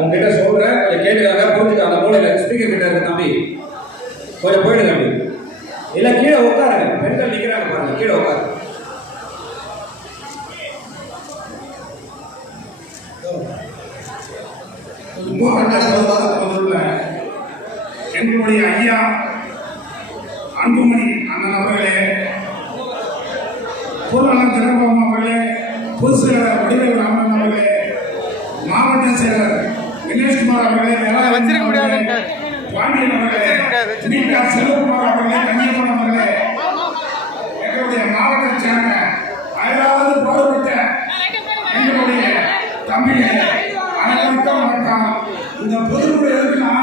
உங்ககிட்ட சொல்றேன், கொஞ்சம் கேட்டுக்காங்க, புரிஞ்சுக்க. அந்த மூலையில ஸ்பீக்கர் கிட்ட இருக்க தம்பி கொஞ்சம் போயிடுங்க. தம்பி இல்ல கீழே உட்காருங்க, பெண்கள் நிக்கிறாங்க பாருங்க, கீழே உட்காரு. எங்களுடைய ஐயா அன்புமணி அண்ணன் அவர்களே, பொருளாளர் ஜெகபாபு அவர்களே, பொதுச் செயலர் வடிவேல் ராமன் அவர்களே, மாவட்ட செயலர் தினேஷ்குமார் அவர்களே, பாண்டியன் அவர்களே, செல்வகுமார் அவர்களே, கன்னியம்மன் அவர்களே, எங்களுடைய மாவட்ட செயலர் அயலாவது பாடுபட்ட எங்களுடைய தம்பிகளே, அனைவருக்கும் வணக்கம். இந்த பொதுக்குழு எதுக்குன்னா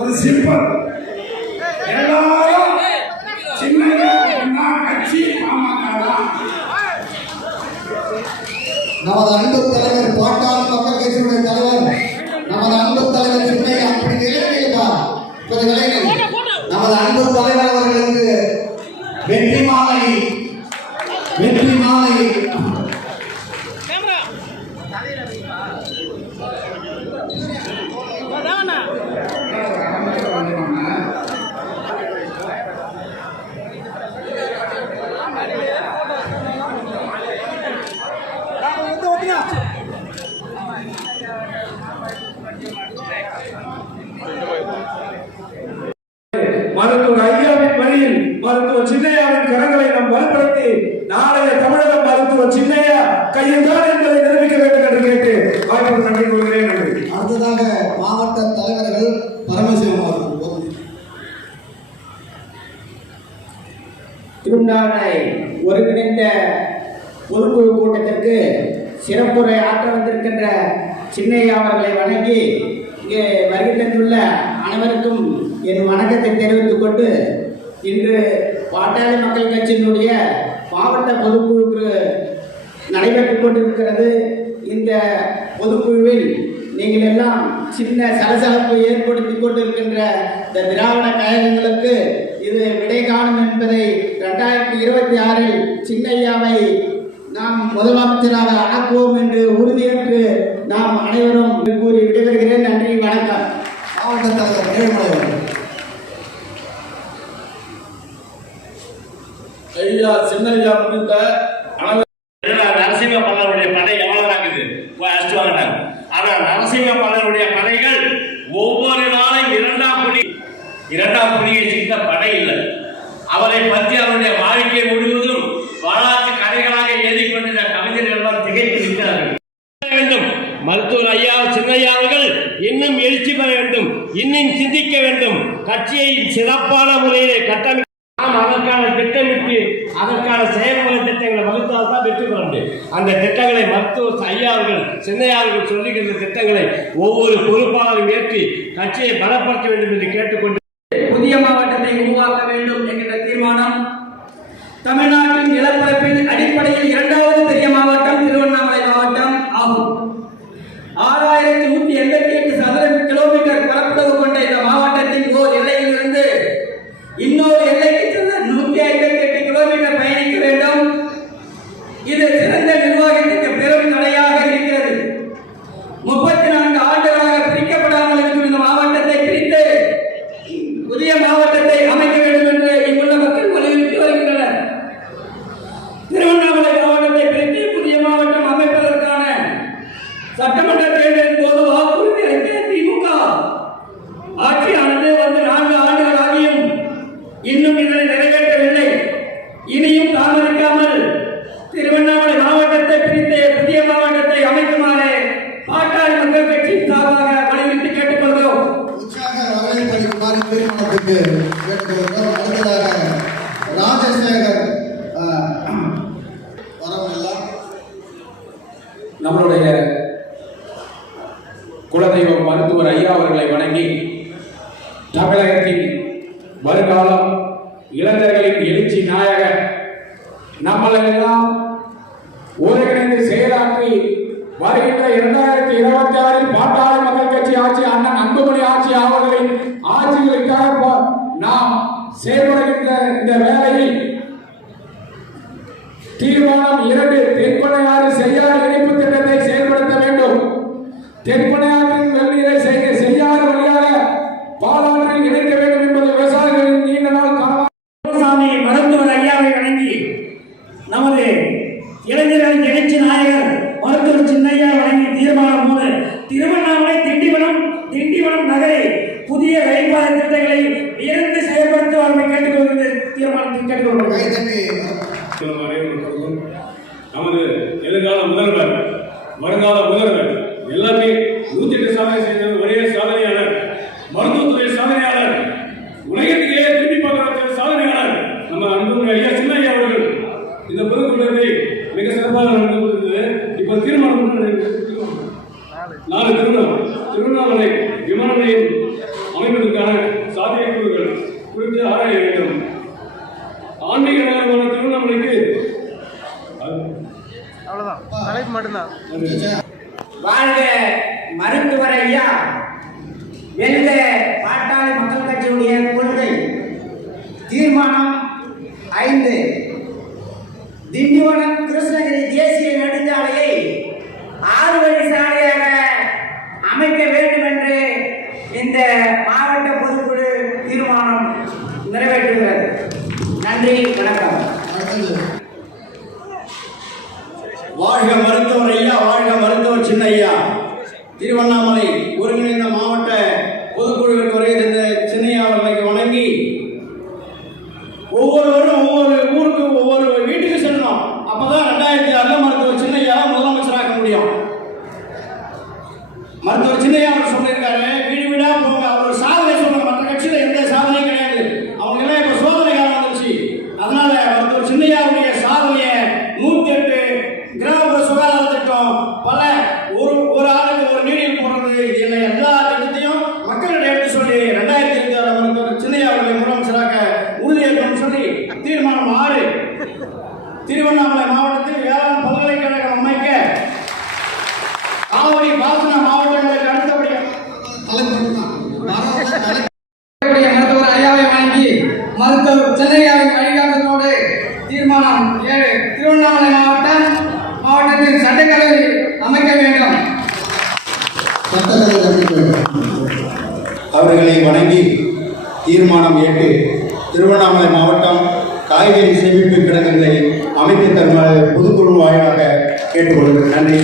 ஒரு சிம்பிள், எல்லாரும் சின்ன கட்சி நமது அன்பு தலைவர் பாட்டாளி மக்கள் கட்சியுடைய தலைவர் நமது அன்பு தலைவர் சின்னையா அப்படி நிலைமையில்லை. நமது அன்பு தலைவர் அவர்களுக்கு வெற்றி மாலை மருத்துவர் ஐயாவின் வழியில் மருத்துவர் சின்னையாவின் கரங்களை நாம் வலுப்படுத்தி நாளைய தமிழகம் மருத்துவர் சின்னையா கையில் தான் என்பதை நிரூபிக்க வேண்டும் என்று கேட்டு வாய்ப்பு நன்றி கொள்கிறேன். அடுத்ததாக மாவட்ட தலைவர்கள் பரமசிவம் அவர்கள் திருநாளை ஒருங்கிணைந்த பொதுக்குழு கூட்டத்திற்கு சிறப்புரை ஆற்ற வந்திருக்கின்ற சின்னையா அவர்களை வணங்கி இங்கே வருகை தந்துள்ள அனைவருக்கும் என் வணக்கத்தை தெரிவித்துக் கொண்டு இன்று பாட்டாளி மக்கள் கட்சியினுடைய மாவட்ட பொதுக்குழு நடைபெற்றுக் கொண்டிருக்கிறது. இந்த பொதுக்குழுவில் நீங்கள் எல்லாம் சின்ன சலசலப்பை ஏற்படுத்தி கொண்டிருக்கின்ற இந்த திராவிட கழகங்களுக்கு இது விடை காணும் என்பதை 2026 சின்னையாவை நாம் முதலமைச்சராக ஆக்குவோம் என்று உறுதியேற்று நாம் அனைவரும் கூறி விடைபெறுகிறேன். நன்றி, வணக்கம். மாவட்ட தலைவர் ஏழுமலை ஐயா சின்னையா குறித்த நரசிம்ம பல்லவருடைய படை எவ்வளவு ஆகுது அடிச்சு வாங்கினாங்க. ஆனா நரசிம்ம பல்லவருடைய படைகள் ஒவ்வொரு நாளும் இரண்டாம் புலியை சிந்த படை இல்லை. அவரை பற்றி அவருடைய வாழ்க்கை முழுவதும் வரலாற்று கதைகளாக எழுதி கொண்டிருந்த கவிஞர்கள் எல்லாம் திகைத்து நிற்கிறார்கள். மருத்துவர் ஐயா சின்னையா அவர்கள் இன்னும் எழுச்சி பெற வேண்டும், இன்னும் சிந்திக்க வேண்டும். கட்சியை சிறப்பான முறையிலே கட்டமைக்க நாம் அதற்கான திட்டமிட்டு அதற்கான செயல்முறை திட்டங்களை வகுத்தால் தான் வெற்றி பெற முடியும். அந்த திட்டங்களை மருத்துவர் ஐயா அவர்கள் சின்னையா அவர்கள் சொல்லுகின்ற திட்டங்களை ஒவ்வொரு பொறுப்பாளரும் ஏற்றி கட்சியை பலப்படுத்த வேண்டும் என்று கேட்டுக்கொண்டு புதிய மாவட்டத்தை உருவாக்க வேண்டும் என்கிற தீர்மானம் தமிழ்நாட்டின் நிலப்பரப்பின் அடிப்படையில் 2வது பெரிய மாவட்டம் திருவண்ணாமலை மாவட்டம் ஆகும். 6188 சதுர கிலோமீட்டர் பரப்பளவு கொண்ட இந்த மாவட்டத்தின் ஓர் எல்லையிலிருந்து இன்னொரு எல்லைக்கு செல்ல 158 கிலோமீட்டர் பயணிக்க வேண்டும். இது சிறந்த நிர்வாகத்திற்கு பெரும் தடையாக இருக்கிறது. 34 ஆண்டுகளாக பிரிக்கப்படாமல் இருக்கும் இந்த மாவட்டத்தை பிரித்து புதிய மாவட்டத்தை அமைக்க வேண்டும் என்று இங்குள்ள மக்கள் வலியுறுத்தி வருகின்றனர். திருவண்ணாமலை மாவட்டத்தை பிரித்து புதிய மாவட்டம் அமைப்பதற்கான சட்டமன்ற தேர்தலின் போது வாக்குறுதி அளித்த திமுக ஆட்சியானது வந்து 4 ஆண்டுகள் ஆகியும் இன்னும் இதனை நிறைவேற்றவில்லை. இனியும் தாமதிக்காமல் திருவண்ணாமலை மாவட்டத்தை பிரித்து புதிய மாவட்டத்தை அமைக்குமாறு பாட்டாளி மக்கள் கட்சியின் சார்பாக வலியுறுத்தி கேட்டுக்கொள்கிறோம். உற்சாக வரவேற்பளிக்குமாறு தீர்மானத்துக்கு கேட்டுக்கொள்கிறோம். அடுத்ததாக ராஜசேகர் வரவெல்லாம் நம்மளுடைய குலதெய்வம் மருத்துவர் ஐயா அவர்களை வணங்கி தமிழகத்தின் வருங்காலம் இளைஞர்களின் எழுச்சி நாயகர் நம்மளெல்லாம் ஒருங்கிணைந்து செயலாற்றி வருகின்ற 2026 பாட்டாளி மக்கள் கட்சி ஆட்சி அண்ணன் அன்புமணி ஆட்சி அவர்களின் ஆட்சிகளுக்காக நாம் செயல்படுகின்ற இந்த வேளையில் தீர்மானம் 2 தென்பெண்ணையாறு செய்யாறு இணைப்பு திட்டத்தை செயல்படுத்த வேண்டும். தென்பெண்ணையாற்றின் வெள்ளீரை செய்யாறு வழியாக பாலாற்றில் இணைக்க வேண்டும் என்பது விவசாயிகளின் நீண்ட நாள் சாமி மருத்துவர் ஐயாவை வணங்கி நமது இளைஞர்களின் எழுச்சி நாயகர் மருத்துவர் சின்னையா வழங்கி தீர்மானம் 3 திருவண்ணாமலை திண்டிவனம் நகரை புதிய ரயில்பாதை திட்டங்களை விரைந்து செயல்படுத்துவார்கள் கேட்டுக்கொள்வது தீர்மானத்தை கேட்டுக்கொள்கிறோம். நமது எதிர்கால முதல்வர் வருங்கால முதல்வர் எல்லாமே 108 சாதனை செய்த ஒரே சாதனையாளர், மருத்துவத்துறை சாதனையாளர், உலகத்திலேயே திரும்பி பார்க்கிற சாதனையாளர் நம்ம அன்புமணி ஐயா சின்னையா அவர்கள். இந்த பொதுக்கூட்டத்தை மிக சிறப்பாக நடந்து கொண்டிருந்தது. இப்போ தீர்மானம் 4 திருவண்ணாமலை விமான நிலையம் அமைப்பதற்கான சாத்தியக்கூறுகள் குறித்து ஆராய வேண்டும். ஆன்மீக நகரமான திருவண்ணாமலைக்கு வாழ்க மருத்துவர் ஐயா, வெல்க பாட்டாளி மக்கள் கட்சியுடைய கொள்கை. தீர்மானம் 5 திண்டிவனம் கிருஷ்ணகிரி தேசிய நெடுஞ்சாலையை 6 வழி சாலையாக அமைக்க வேண்டும் என்று இந்த மாவட்ட பொதுக்குழு தீர்மானம் நிறைவேற்றுகிறது. நன்றி, வணக்கம். வாழ்க மருத்துவர் ஐயா, வாழ்க மருத்துவர் சின்னையா. திருவண்ணாமலை ஒருங்கிணைந்த மாவட்ட பொதுக்குழுவிற்கு வருகை தந்த சின்னையா அவர்களுக்கு வணங்கி ஒவ்வொருவரும் ஒவ்வொரு ஊருக்கு ஒவ்வொரு வீட்டுக்கு செல்லணும். அப்பதான் 2006 மருத்துவர் சின்னையா முதலமைச்சராக முடியும். மருத்துவர் சின்னையா அவர் சொல்லியிருக்காரு, வீடு வீடா போங்க. அவர் சாதனை சொல்றாங்க, மற்ற கட்சியில எந்த சாதனையும் கிடையாது. அவங்க எல்லாம் இப்ப சோதனை காலம் வந்துச்சு. அதனால மருத்துவர் சின்னையாவுடைய சாதனையை 108 திருவண்ணாமலை மாவட்டத்தில் வேளாண் பல்கலைக்கழகம் அமைக்க காவிரி பாசன மாவட்டங்களுக்கு அடுத்தபடியாக மருத்துவர் ஐயாவை வழங்கி மருத்துவர் சென்னையாவின் வழிகாட்டுதலோடு தீர்மானம் 7 திருவண்ணாமலை மாவட்டத்தில் சட்டக்கல்லூரி அமைக்க வேண்டும். அவர்களை வணங்கி தீர்மானம் 8 திருவண்ணாமலை மாவட்டம் காய்கறி சேமிப்பு கிடங்குகளை அமைத்து தருமாறு பொதுக்குழு வாயிலாக கேட்டுக்கொள்கிறேன். நன்றி.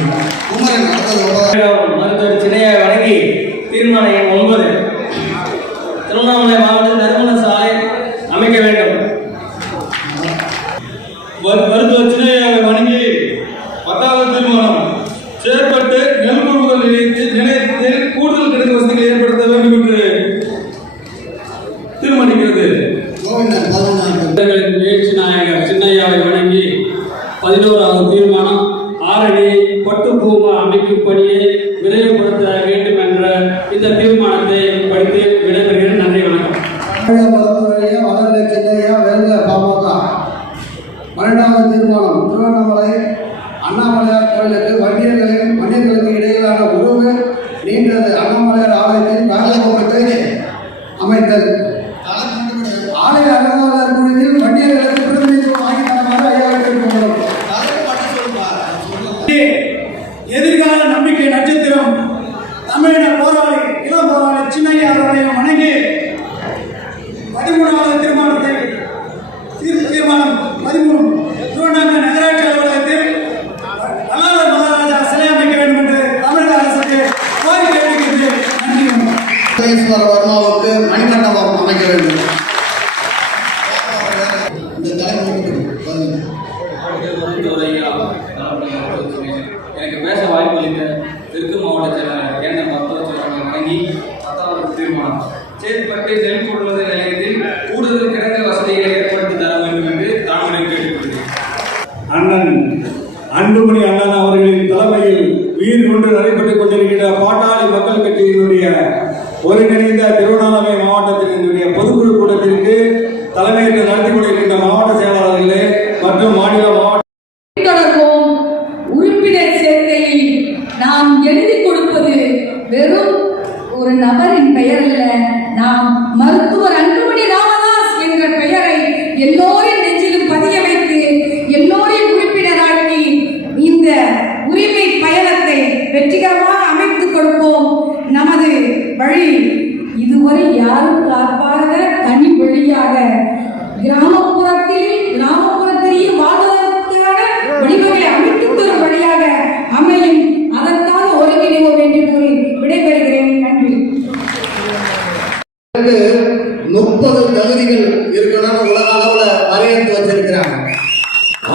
மருத்துவர் சென்னையாவை வழங்கி தீர்மானம் எண் 9 திருவண்ணாமலை மாவட்டத்தில் நறுமண சாலை அமைக்க வேண்டும். மருத்துவர் சின்னையாவை வணங்கி 10வது தீர்மானம் செயற்பட்டு நெல் கொள்முதல் நிலையத்தில் கூடுதல் கிடங்கு வசதிகளை ஏற்படுத்த வேண்டும் என்று தீர்மானிக்கிறது. முயற்சி நாயகர் சின்னையாவை வணங்கி 11வது தீர்மானம் ஆரணி பட்டுப்பூமா அமைக்கும் பணியை விரைவுபடுத்த வேண்டும் என்ற இந்த தீர்மானத்தை படித்து விடைபெறுகிறேன். நன்றி, வணக்கம். பன்னெண்டாவது தீர்மானம் திருவண்ணாமலை அண்ணாமலையார் கோயிலுக்கு வன்னியர்களுக்கு இடையிலான உறவு நீண்டது. அண்ணாமலையார் ஆலயத்தில் ராஜகோபுரத்தை அமைத்தல். ஆலய அறங்காவலர் குழுவில் வன்னியர்களுக்கு பிரதிநிதித்துவம் வாங்கி தருமாறு ஐயாவை கேட்டுக்கொள்கிறோம். எதிர்கால நம்பிக்கை நட்சத்திரம் தமிழின போராளி இளம் போராளி சின்னையா அவர்களையும் வணங்கி 13வது தீர்மானம் 13 திருவண்ணாமலை நகராட்சி அலுவலகத்தில் வல்லாளர் மகாராஜா சிலை அமைக்க வேண்டும் என்று தமிழக அரசுக்கு கோரிக்கை வைக்கின்றேன். நன்றி. வர்மாவுக்கு மணிமண்டபம் அமைக்க வேண்டும். எனக்கு பேச வாய்ப்பு அளித்த தெற்கு மாவட்ட செயலாளர் கேந்திர மருத்துவ செயலாளர் வழங்கி 10வது தீர்மானம் செயல்பட்டு நெல் கொள்முதல் நிலையத்தில் கூடுதல் கிடங்கு வசதிகளை ஏற்படுத்தி தர வேண்டும் என்று தாழ்மை கேட்டுக்கொள்கிறேன். அண்ணன் அன்புமணி அண்ணன் அவர்களின் தலைமையில் உயிர் கொண்டு நடைபெற்றுக் கொண்டிருக்கிற பாட்டாளி மக்கள் கட்சியினுடைய ஒருங்கிணைந்த திருவண்ணாமலை மாவட்டத்தினுடைய பொதுக்குழு கூட்டத்திற்கு தலைமையேற்று நடத்தி கொண்டிருக்கின்ற மாவட்ட செயலாளர்களே மற்றும் மாநில மாவட்ட தொடர்போம். உறுப்பினர் சேர்க்கையில் நாம் எழுதி கொடுப்பது வெறும் ஒரு நபரின் பெயர் அல்ல. நாம் மருத்துவர் அன்புமணி ராமதாஸ் என்ற பெயரை எல்லோரின் நெஞ்சிலும் பதிய வைத்து எல்லோரையும் உறுப்பினராக்கி இந்த உரிமை பயணத்தை வெற்றிகரமாக அமைத்துக் கொடுப்போம். நமது வழி இதுவரை யாரும் காப்பாத தனி வழியாக கிராமப்புறத்திலேயே வாழ்வதற்கான வழிவகை அமைத்துத் தரும் வழியாக அமையும். அதற்காக ஒருங்கிணைவோம் என்று கூறி விடைபெறுகிறேன். நன்றி. 30 தகுதிகள் இருக்கணும் உலக அளவுல வரையறுத்து வச்சிருக்கிறாங்க.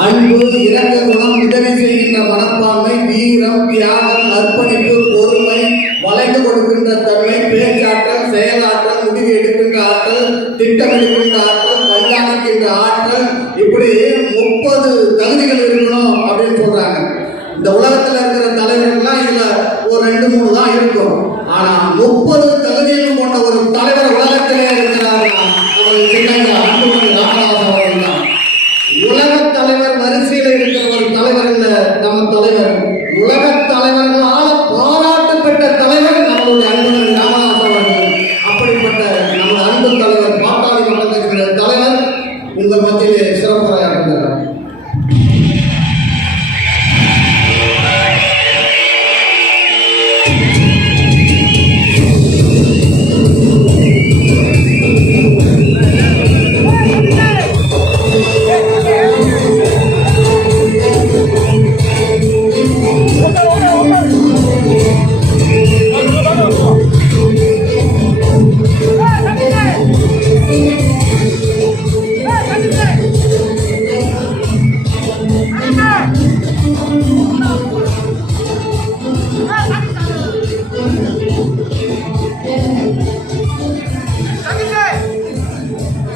அன்பு, இரக்க குணம், உதவி செய்கின்ற மனப்பான்மை, வீரம், தியாகம், அர்ப்பணிப்பு, பொறுமை, வளைந்து கொடுக்கின்ற தன்மை, பேச்சாற்றல், செயலாற்றல், முடிவு எடுக்கின்ற ஆற்றல், திட்டமிடுகின்ற ஆற்றல், கண்காணிக்கின்ற ஆற்றல், இப்படி 30 தகுதிகள் இருக்கணும் அப்படின்னு சொல்றாங்க. இந்த உலகத்துல இருக்கிற தலைவர்கள்லாம் இதுல ஒரு 2-3 தான் இருக்கும். ஆனா 30 தகுதிகள் கொண்ட ஒரு தலைவர் உலகத்திலே இருக்கிறார்கள். சின்னையா அன்புமணி ராமதாஸ் அவர்கள் தான் உலக தலைவர் வரிசையில் இருக்கிற ஒரு தலைவர் இல்ல. நம்ம தலைவர் உலக தலைவர்களால் பாராட்டு பெற்ற தலைவர் நம்மளுடைய அன்புமணி ராமதாஸ் அவர்கள். அப்படிப்பட்ட நம்ம அன்பு தலைவர் பாட்டாளி மக்கள் கட்சியினுடைய தலைவர் உங்கள் மத்தியிலே சிறப்பாக இருக்கிறார்.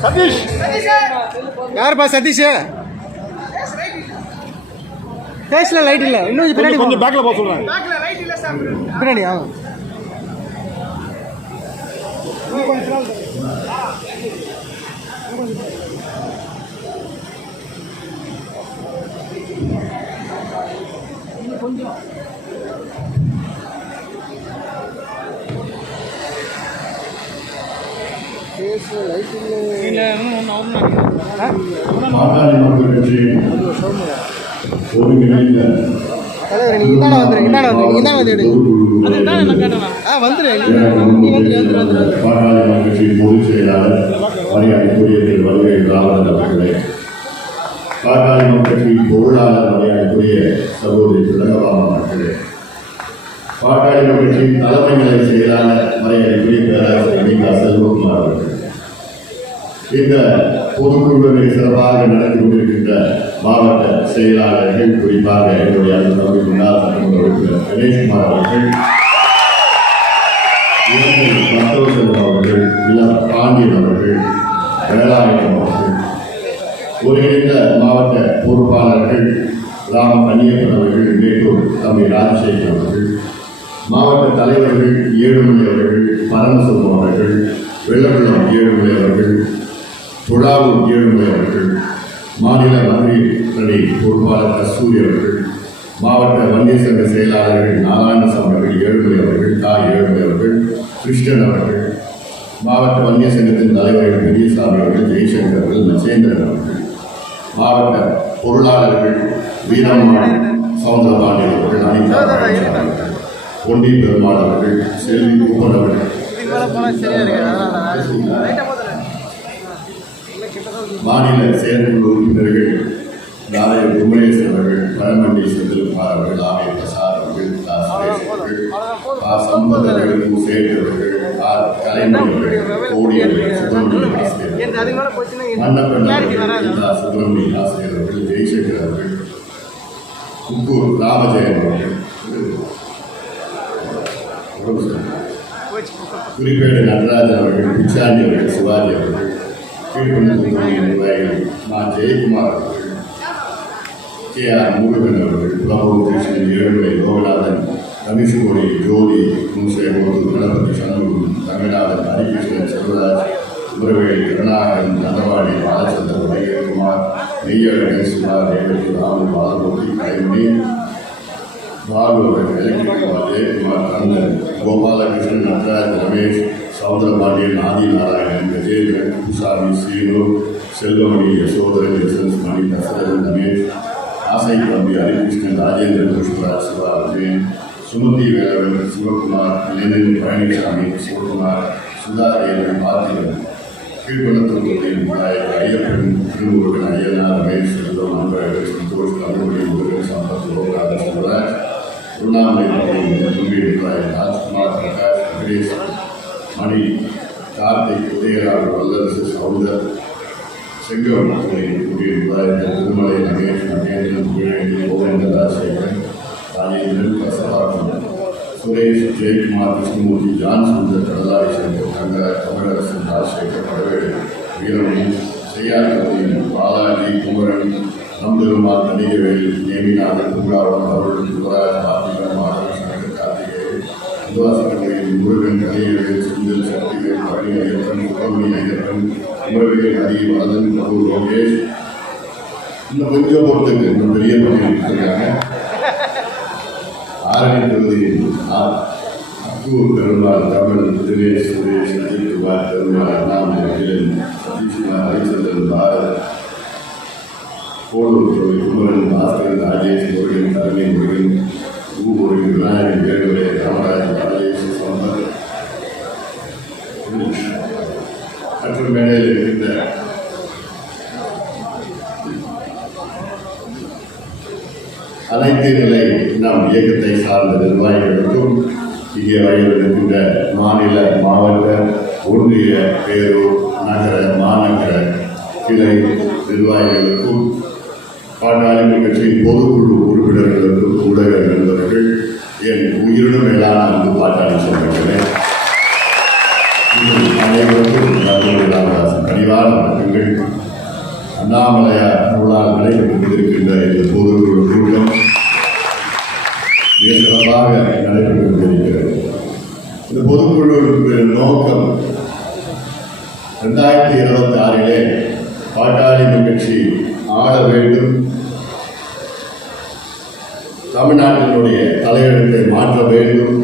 சதீஷ் யாருப்பா சதீஷ்? ஃபேஸ்ல லைட் இல்ல, இன்னும் பின்னாடி கொஞ்சம் பேக்ல போக சொல்றேன். பின்னாடி ஆ பாட்டாளி மக்கள் கட்சியின் ஒருங்கிணைந்த பாட்டாளி மக்கள் கட்சியின் பொதுச் செயலாளர் மரியாதைக்குரிய திரு வருகை ராமன் அவர்களே, பாட்டாளி மக்கள் கட்சியின் பொருளாளர் மரியாதைக்குரிய சகோதரி திலகபாமா அவர்களே, பாட்டாளி மக்கள் கட்சியின் தலைமை நிலை செயலாளர் மரியாதைக்குரிய பேராசிரியர் மீகா செல்வகுமார் அவர்கள், இந்த பொதுக்குழுவை சிறப்பாக நடத்தி கொண்டிருக்கின்ற மாவட்ட செயலாளர்கள், குறிப்பாக என்னுடைய அன்பு முன்னாள் சட்டமன்ற உறுப்பினர் கணேஷ்குமார் அவர்கள், மத்தோசன் அவர்கள், பாண்டியன் அவர்கள், வேளாண்யம் அவர்கள், ஒருங்கிணைந்த மாவட்ட பொறுப்பாளர்கள் ராம கன்னியப்பன் அவர்கள், மேட்டூர் தம்பி ராஜசேகர் அவர்கள், மாவட்ட தலைவர்கள் ஏழுமலை அவர்கள், பரமசிவம் அவர்கள், வெள்ளக்குளம் ஏழுமலை அவர்கள், துழாவூர் ஏழுமலை அவர்கள், மாநில மந்திரி பொறுப்பாளர் கஸ்தூரி அவர்கள், மாவட்ட வன்னியர் சங்க செயலாளர்கள் நாராயணசாமி அவர்கள் ஏழுமலை அவர்கள், தாய் ஏழுமலை அவர்கள், கிருஷ்ணன் அவர்கள், மாவட்ட வன்னியர் சங்கத்தின் தலைவர்கள் பெரியசாமி அவர்கள், ஜெய்சங்கர் அவர்கள், நச்சேந்திரன் அவர்கள், மாவட்ட பொருளாளர்கள் வீரம்மாள் சவுந்தரபாண்டியன் அவர்கள், அனிதா அவர்கள், பொண்டி பெருமாள் அவர்கள், செல்வி கூப்பன் அவர்கள், மாநில செயற்குழு உறுப்பினர்கள் நாளைய குமரேசன் அவர்கள், பரமண்டி செந்தில்குமார் அவர்கள், ஆமை பிரசாத் அவர்கள், அவர்கள், சம்பத் அவர்கள், சேட் அவர்கள், கலைஞர் அவர்கள், கோடி அவர்கள், சுப்பிரமணிய ஆசிரியர், மன்னப்பன் அவர்கள், சுப்பிரமணிய ஆசிரியர் அவர்கள், ஜெய்சங்கர் அவர்கள், குக்கூர் ராமஜெயன் அவர்கள், குறிப்பேடு நடராஜன் அவர்கள், பிச்சாண்டி அவர்கள், சிவாஜி அவர்கள், கீழ்கொண்டத்துறை நிர்வாகிகள் நான் ஜெயக்குமார் அவர்கள், KR முருகன் அவர்கள், பிரபு கிருஷ்ணன் ஏழுமலை லோகநாதன், தனுஷ்கோடி ஜோதி, முன்சேகோடு கணபதி சண்முகம், ரங்கநாதன், ஹரிகிருஷ்ணன், செல்வராஜ், உறவேல், கருணாகரன், தண்டவாடி, பாலச்சந்திரன், வைககுமார், நெய்யழகன், சுமார், ரேவதி, ராமு, பாலமூர்த்தி, கைமணி, பாபு அவர்கள், எலக்ட்ரிகல் ஜெயக்குமார், கந்தன், கோபாலகிருஷ்ணன், நடராஜ், ரமேஷ், சவுந்தரபாண்டியன், ஆதி நாராயணன், கஜேந்திரன், குப்புசாமி, சீனு, செல்வமணி, யசோதரன், எஸ்எஸ் மணி, தசரதன், ரமேஷ், ஆசை தம்பி, ஹரிகிருஷ்ணன், ராஜேந்திரன், புஷ்பராஜ், சிவா, விஜயன், சுமதி வேலவன், சிவகுமார், லெனின், பழனிசாமி, சிவகுமார், சுதாதேவன், பார்த்திபன், கீழ்கொண்டத்துறையின் விநாயகர், ஐயப்பன், திருமுருகன், ஐயனார், ரமேஷ், செல்வம், அன்பழகன், சந்தோஷ், தமிழ்மொழி, முருகன், சம்பத், லோகநாதன், சிவராஜ், திருவண்ணாமலை, தும்பி, ராஜ்குமார், பிரகாஷ், வெங்கடேஷ், மணி, கார்த்திக், உதயராஜ், வல்லரசு, சவுந்தர், செங்கல் திருமலை, ரமேஷ், மகேந்திரன், புகழேந்தி, கோவிந்த ராஜசேகரன், ராஜேந்திரன், பிரசவாக்கம், சுரேஷ், ஜெயக்குமார், கிருஷ்ணமூர்த்தி, ஜான் சுந்தர், கடலாரி சங்கர், தங்கராஜ், தமிழரசன், ராஜசேகர், பழவேடு, வீரமணி, செய்யார், பாலாஜி, குமரன், நம்பெருமாள், கணிகவேல், நேமிநாதன், பூங்காவன், அருள், யுவராஜ், பார்த்திகன், மாதவன், சங்கர், கார்த்திகேயன், உதவாசகங்களில் முருகன், கணிகவேல், சுந்தர், சக்திவேல், பழனி ஐயப்பன், சுப்பிரமணி ஐயப்பன், குமரவேல், ஹரி, வரதன், பிரபு, லோகேஷ், இன்னும் கொஞ்சம் போகிறதுக்கு இன்னும் பெரிய பணி இருக்காங்க. ஆரணி தொகுதியில் அக்கூர் பெருமாள், தமிழ், தினேஷ், சுரேஷ், அஜித் குமார், பெருமாள், அண்ணாமலை, விஜயன், சதீஷ்குமார், ஹரிச்சந்திரன், பாரத், கோடூர் தொகுதி குமரன், பாஸ்கரன், ராஜேஷ், முருகன், தரணி, முருகன், முருகன், விநாயகன், வேலுரை, ராமராஜ், ராஜேஷ், சம்பத் மற்றும் மேடையில் இருக்கின்ற அனைத்து நிலை நம் இயக்கத்தை சார்ந்த நிர்வாகிகளுக்கும் இங்கே வரையிருக்கின்ற மாநில, மாவட்ட, ஒன்றிய, பேரூர், நகர, மாநகர கிளை நிர்வாகிகளுக்கும், பாட்டாளி மக்கள் கட்சியின் பொதுக்குழு உறுப்பினர்களுக்கும், ஊடக நண்பர்கள், என் உயிரினும் மேலான அன்பு பாட்டாளி சொந்தங்களே, அனைவருக்கும் ராமதாசன் பணிவான வணக்கங்கள். அண்ணாமலையார் அருளால் நடைபெற்றுக் கொண்டிருக்கின்ற இந்த பொதுக்குழு கூட்டம் மிக சிறப்பாக நடைபெற்றுக் கொண்டிருக்கிறது. இந்த பொதுக்குழுவிற்கு நோக்கம் 2026 பாட்டாளி கட்சி ஆள வேண்டும், தமிழ்நாட்டினுடைய தலையெழுத்தை மாற்ற வேண்டும்.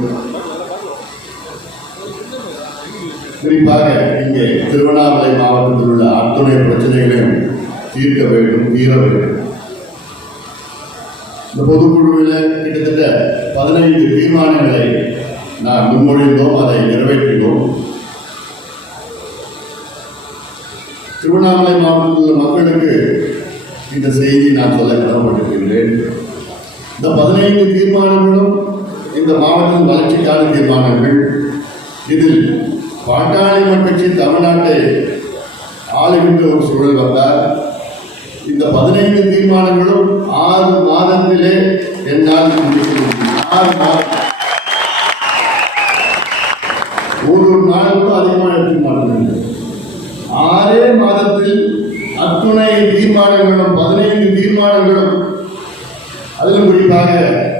குறிப்பாக இங்கே திருவண்ணாமலை மாவட்டத்தில் உள்ள அத்துணை பிரச்சனைகளையும் தீர்க்க வேண்டும், தீர வேண்டும். இந்த பொதுக்குழுவில் கிட்டத்தட்ட 15 தீர்மானங்களை நான் முன்மொழிந்தோம், அதை நிறைவேற்றினோம். திருவண்ணாமலை மாவட்டத்தில் உள்ள மக்களுக்கு இந்த செய்தி நான் சொல்ல கடமைப்பட்டிருக்கின்றேன். இந்த 15 தீர்மானங்களும் இந்த மாவட்டத்தின் வளர்ச்சிக்கான தீர்மானங்கள். இதில் பாட்டாளி கட்சி தமிழ்நாட்டை ஆளுகின்ற ஒரு சூழல் வந்தால் இந்த 15 தீர்மானங்களும் 6 மாதத்திலே என்னால் முடிக்க முடியும். 6 மாதம், ஒரு நாள் கூட அதிகமாக எடுக்க மாட்டேன். 6 மாதத்தில் அத்துணை தீர்மானங்களும் 15 தீர்மானங்களும், அதிலும் குறிப்பாக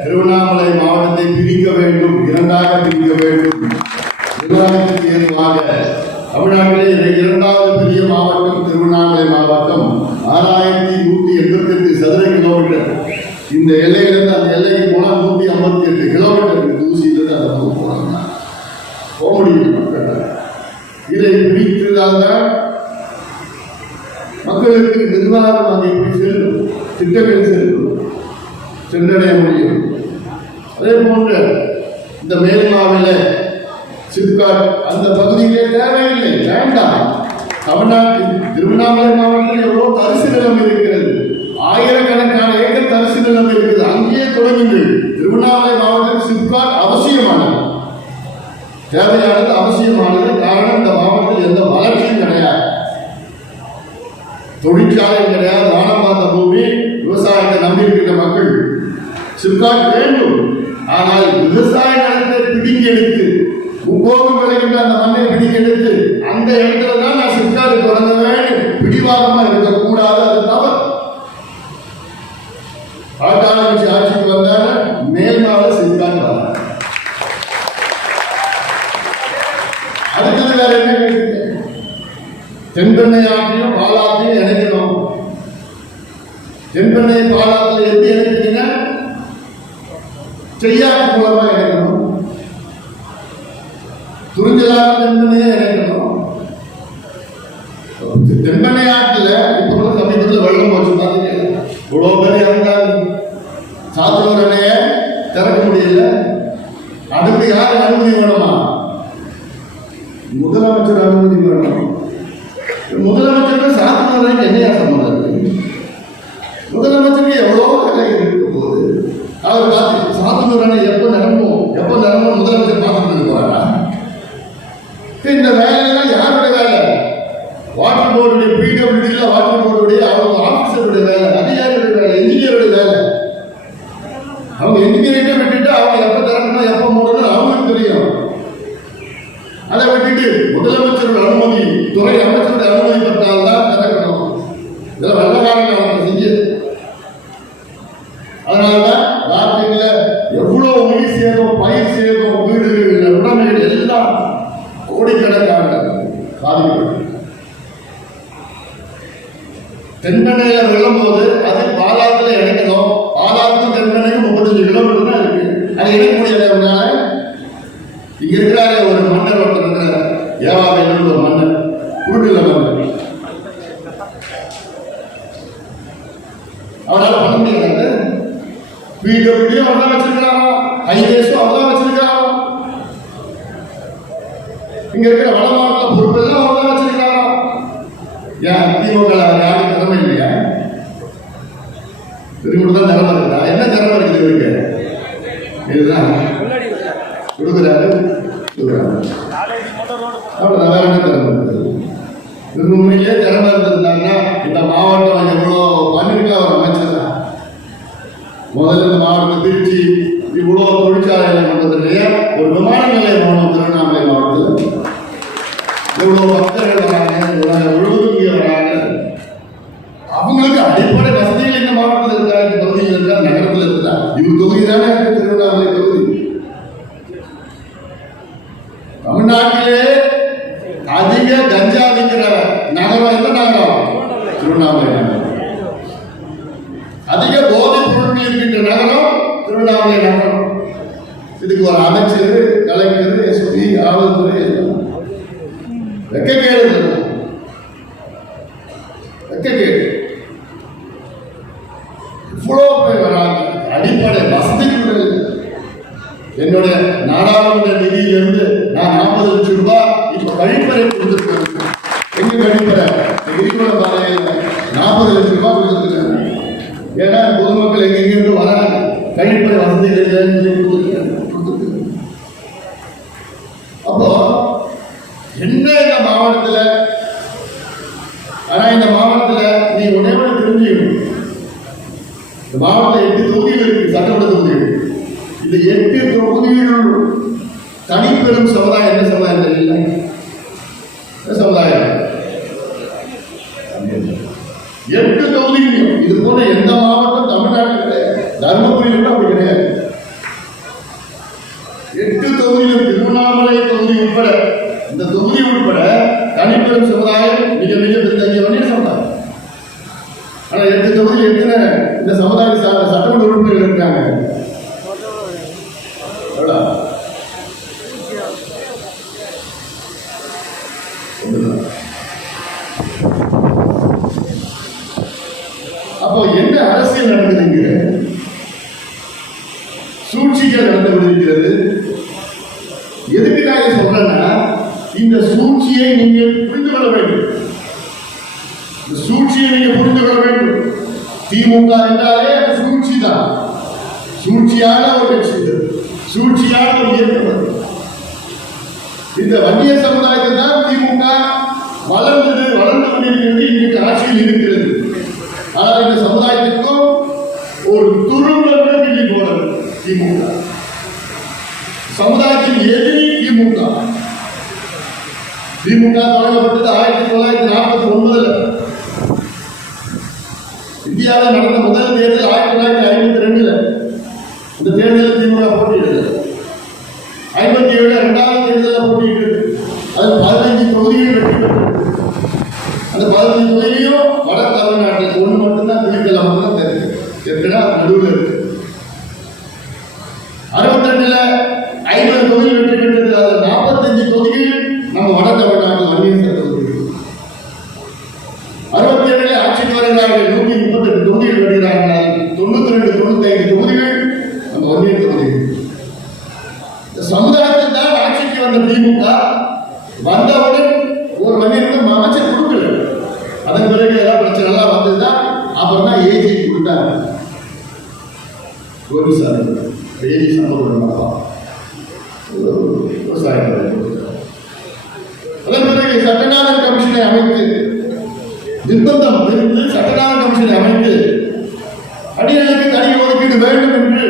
திருவண்ணாமலை மாவட்டத்தை பிரிக்க வேண்டும், 2ஆக பிரிக்க வேண்டும். நிர்வாகத்திற்கு ஏதுவாக தமிழ்நாட்டிலே 2வது பெரிய மாவட்டம் திருவண்ணாமலை மாவட்டம். 6188 சதுர கிலோமீட்டர். இந்த எல்லையிலிருந்து அந்த எல்லைக்கு போனால் 158 கிலோமீட்டர். தூசியிலிருந்து அந்த பக்கம் போனாங்க, போக முடியும் மக்கள். இதை பிரித்ததால்தான் மக்களுக்கு நிர்வாகம் அங்கே போய் செல்லும், திட்டங்கள் செல்லும், சென்றடைய முடியும். அதே போன்று இந்த மேல்மாவில் சிப்காட் அந்த பகுதியிலே தேவையில்லை, வேண்டாம். தமிழ்நாட்டில் திருவண்ணாமலை மாவட்டத்தில் எவ்வளோ தரிசு நிலம் இருக்கிறது, ஆயிரக்கணக்கான ஏக்கர் தரிசு நிலம் இருக்கிறது. அங்கேயே தொடங்குங்கள். திருவண்ணாமலை மாவட்டத்தில் சிப்காட் அவசியமானது, தேவையானது, அவசியமானது. காரணம், இந்த மாவட்டத்தில் எந்த வளர்ச்சியும் கிடையாது, தொழிற்சாலையும் கிடையாது, வானம் பார்த்த பூமி, விவசாயத்தை நம்பி இருக்கிற மக்கள். சிப்காட் வேண்டும், ஆனால் விவசாய நிலத்தை பிடிங்கி எடுத்து முப்போகம் விளைகின்ற அந்த மண்ணை பிடிங்கி எடுத்து அந்த இடத்துல தான் நான் சிப்காட் தொடங்க வேண்டும். பிடிவாதமா இருக்கக்கூடாது, அது தவறு. பாட்டாளி கட்சி ஆட்சிக்கு வந்தால மேல்மாவ சிப்காட் வர அடுத்தது வேற என்ன கேட்டு தென்பெண்ணை ஆற்றியும் பாலாத்தையும் இணைக்கணும். தென்பெண்ணை பாலாத்தில் எப்படி இணைப்பீங்கன்னா செய்யாற்று மூலமா இணைக்கணும். துறிஞ்சலாக தென்பெண்ணையே இணைக்கணும். தென்பெண்ணை ஆற்றில் இப்ப கூட சமீபத்தில் வெள்ளம் போச்சு பார்த்தீங்க, இவ்வளவு பேர் இறந்தாங்க. சாத்தூர் அணைய திறக்க முடியல. அதுக்கு யார் அனுமதி வேணுமா? முதலமைச்சர் அனுமதி வேணும். முதலமைச்சருக்கு சாத்தூர் அணைக்கு என்னையா சம்பந்தம் இருக்கு? முதலமைச்சருக்கு எவ்வளோ வேலை இருக்க போகுது. அவர் பார்த்து சாத்தூர் அணை எப்போ நிரம்பும் முதலமைச்சர் பார்த்துட்டு போறாரா? இந்த வேலையெல்லாம் யாருடைய வேலை? வாட்டர் போர்டுடைய பிடபிள்யூடியில் வாட்டர் போர்டுடைய அவங்க ஆபீசருடைய வேலை, அதிகாரிகளுடைய வேலை, என்ஜினியருடைய வேலை. அவங்க என்ஜினியரிங்க விட்டுட்டு அவங்க எப்ப திறக்கணும் எப்ப மூடணும் அவங்களுக்கு தெரியும். அதை விட்டுட்டு முதலமைச்சருடைய அனுமதி, துறை அமைச்சருடைய அனுமதி பெற்றால்தான் திறக்கணும். இதெல்லாம் வெள்ளக்காரங்க அவங்க செஞ்சது. அதனால்தான் நாட்டில் எவ்வளவு உயிர் சேதம், பயிர் சேதம், வீடுகள், உடமைகள் எல்லாம் கோடிக்கணக்கான பாதிக்கப்பட்டது. தென்பெண்ணையில வெள்ளம் போது அது பாலாத்துல இணைக்கணும். பாலாத்துக்கும் தென்பெண்ணைக்கும் 35 கிலோமீட்டர் தான் இருக்கு. அது இணைக்க முடியாத இங்க இருக்கிறாரு ஒரு மன்னர், ஒருத்தர் இருக்கிறார், ஏவாவையில் ஒரு மன்னர், குருடில மன்னர். அவரால் பண்ண முடியாது. பிடபிள்யூ அவர்தான் வச்சிருக்காங்க, ஹைவேஸும் அவர்தான் வச்சிருக்காங்க. இங்க இருக்கிற வட மாவட்ட பொறுப்பெல்லாம் அவர்தான் வச்சிருக்காங்க. ஏன் திமுக யாரும் திறமை இல்லையா? இதுதான் திறமை இருக்குதா? என்ன திறமை இருக்குது இவருக்கு? இதுதான் கொடுக்குறாரு. அவ்வளவுதான், வேற என்ன திறமை இருக்குது? உண்மையிலே திறமை இருந்திருந்தாங்கன்னா இந்த மாவட்டம் எவ்வளோ பண்ணிருக்க ஒரு அமைச்சர் தான். முதல்ல இந்த மாவட்டத்தை பிரிச்சு இவ்வளோ தொழிற்சாலைகளை கொண்டதுலையே ஒரு விமான நிலையம் போனோம் திருவண்ணாமலை மாவட்டத்தில். இவ்வளோ பக்தர்கள் வராங்க, முழுவதும் இங்கே வராங்க. அவங்களுக்கு அடிப்படை வசதிகள் இந்த மாவட்டத்தில் இருக்கா, இந்த பகுதியில் இருக்கா, நகரத்தில் இருக்கா? இவங்க தொகுதி தானே இருக்கு, திருவண்ணாமலை தொகுதி. தமிழ்நாட்டிலே அதிக கஞ்சா விற்கிற நகரம் எந்த நகரம்? திருவண்ணாமலை நகரம். அதிக போதைப் பொருட்கள் இருக்கின்ற நகரம் திருவண்ணாமலை நகரம். இதுக்கு ஒரு அமைச்சர், கலெக்டர், எஸ்பி, காவல்துறை எல்லாம் வெக்கக்கேடு, வெக்கக்கேடு. இவ்வளோ பேர் வராங்க, அடிப்படை வசதி கூட இல்லை. என்னுடைய நாடாளுமன்ற நிதியிலிருந்து நான் 40 லட்சம் ரூபாய் இப்ப கழிப்பறை கொடுத்துருக்கேன். எங்க கழிப்பறை கிரிவலம் பாதையில் 40 லட்சம் ரூபாய் கொடுத்துருக்காங்க. ஏன்னா பொதுமக்கள் எங்கிருந்து வராங்க, கழிப்பறை வசதிகள் கொடுத்துருக்காங்க. அப்போ என்ன இந்த மாவட்டத்துல, ஆனா இந்த மாவட்டத்துல நீ ஒன்னே ஒன்று தெரிஞ்சுக்கணும். இந்த மாவட்டத்தில் 8 தொகுதிகள் இருக்கு, சட்டமன்ற தொகுதிகள். இந்த 8 தொகுதிகள் தனிப்பெரும் சமுதாயம். என்ன சமுதாயம் தெரியல? சமுதாயம் 8 தொகுதிகளையும் இது போல எந்த மாவட்டம் தமிழ்நாட்டில் தர்மபுரியில் கூட அப்படி கிடையாது. 8 தொகுதியிலும் திருவண்ணாமலை தொகுதி உட்பட, இந்த தொகுதி உட்பட தனிப்பெரும் சமுதாயம் மிக மிக பின்தங்கிய சமுதாயம். ஆனா 8 தொகுதியில் எத்தனை இந்த சமுதாய சட்டமன்ற உறுப்பினர்கள் இருக்காங்க? அப்போ என்ன அரசியல் நடக்குதுங்கிற சூழ்ச்சிகள் நடந்து கொண்டிருக்கிறது. எதுக்கு நான் சொல்றேன்னா, இந்த சூழ்ச்சியை நீங்கள் புரிந்து கொள்ள வேண்டும். இந்த சூழ்ச்சியை நீங்க புரிந்து கொள்ள வேண்டும். திமுக என்றாலே சூழ்ச்சி தான், சூழ்ச்சியான ஒரு கட்சி, சூழ்ச்சியான ஒரு இயக்கம். இந்த வன்னிய சமுதாயத்தை தான் திமுக வளர்ந்து கொண்டிருக்கிறது, இன்றைக்கு ஆட்சியில் இருக்கிறது. ஆனால் இந்த சமுதாயத்திற்கும் ஒரு துரும்பு கிள்ளி போனது திமுக. சமுதாயத்தின் எதிரி திமுக. திமுக தொடங்கப்பட்டது 1949. இந்தியாவில் நடந்த முதல் தேர்தல் 1952. இந்த தேர்தலில் திமுக போட்டியிட்டது. 57 இரண்டாவது தேர்தலில் போட்டியிட்டது. அது 15 தொகுதிகள் வெற்றி பெற்றது. அந்த 15 தொகுதியும் வட தமிழ்நாட்டில் ஒன்று மட்டும்தான் திருக்கலாம் தான் தெரியுது. எத்தனை நடுவில் இருக்கு. 62ல் 50 தொகுதிகள் வெற்றி பெற்றது. அது 45 தொகுதிகள் நம்ம வட தமிழ்நாட்டில் வன்னியர் தொகுதிகள். 67ல் ஆட்சிக்கு வருகிறார்கள், 138 தொகுதிகள் வருகிறார்கள். 92 95 தொகுதிகள் நம்ம வன்னியர் தொகுதிகள். இந்த சமுதாயத்தில் தான் ஆட்சிக்கு வந்த திமுக வந்தவுடன் ஒரு வன்னியருக்கு அமைச்சர் கொடுக்கல. அதன் பிறகு ஏதாவது பிரச்சனை எல்லாம் வந்ததுதான், அப்புறம் தான் ஏஜி கொடுத்தாங்க. ஏஜி சம்பவம் விவசாயம். அதன் பிறகு சட்டநாதன் கமிஷனை அமைத்து, நிர்பந்தம் தெரிந்து சட்டநாதன் கமிஷனை அமைத்து அடிகளுக்கு தனி ஒதுக்கீடு வேண்டும் என்று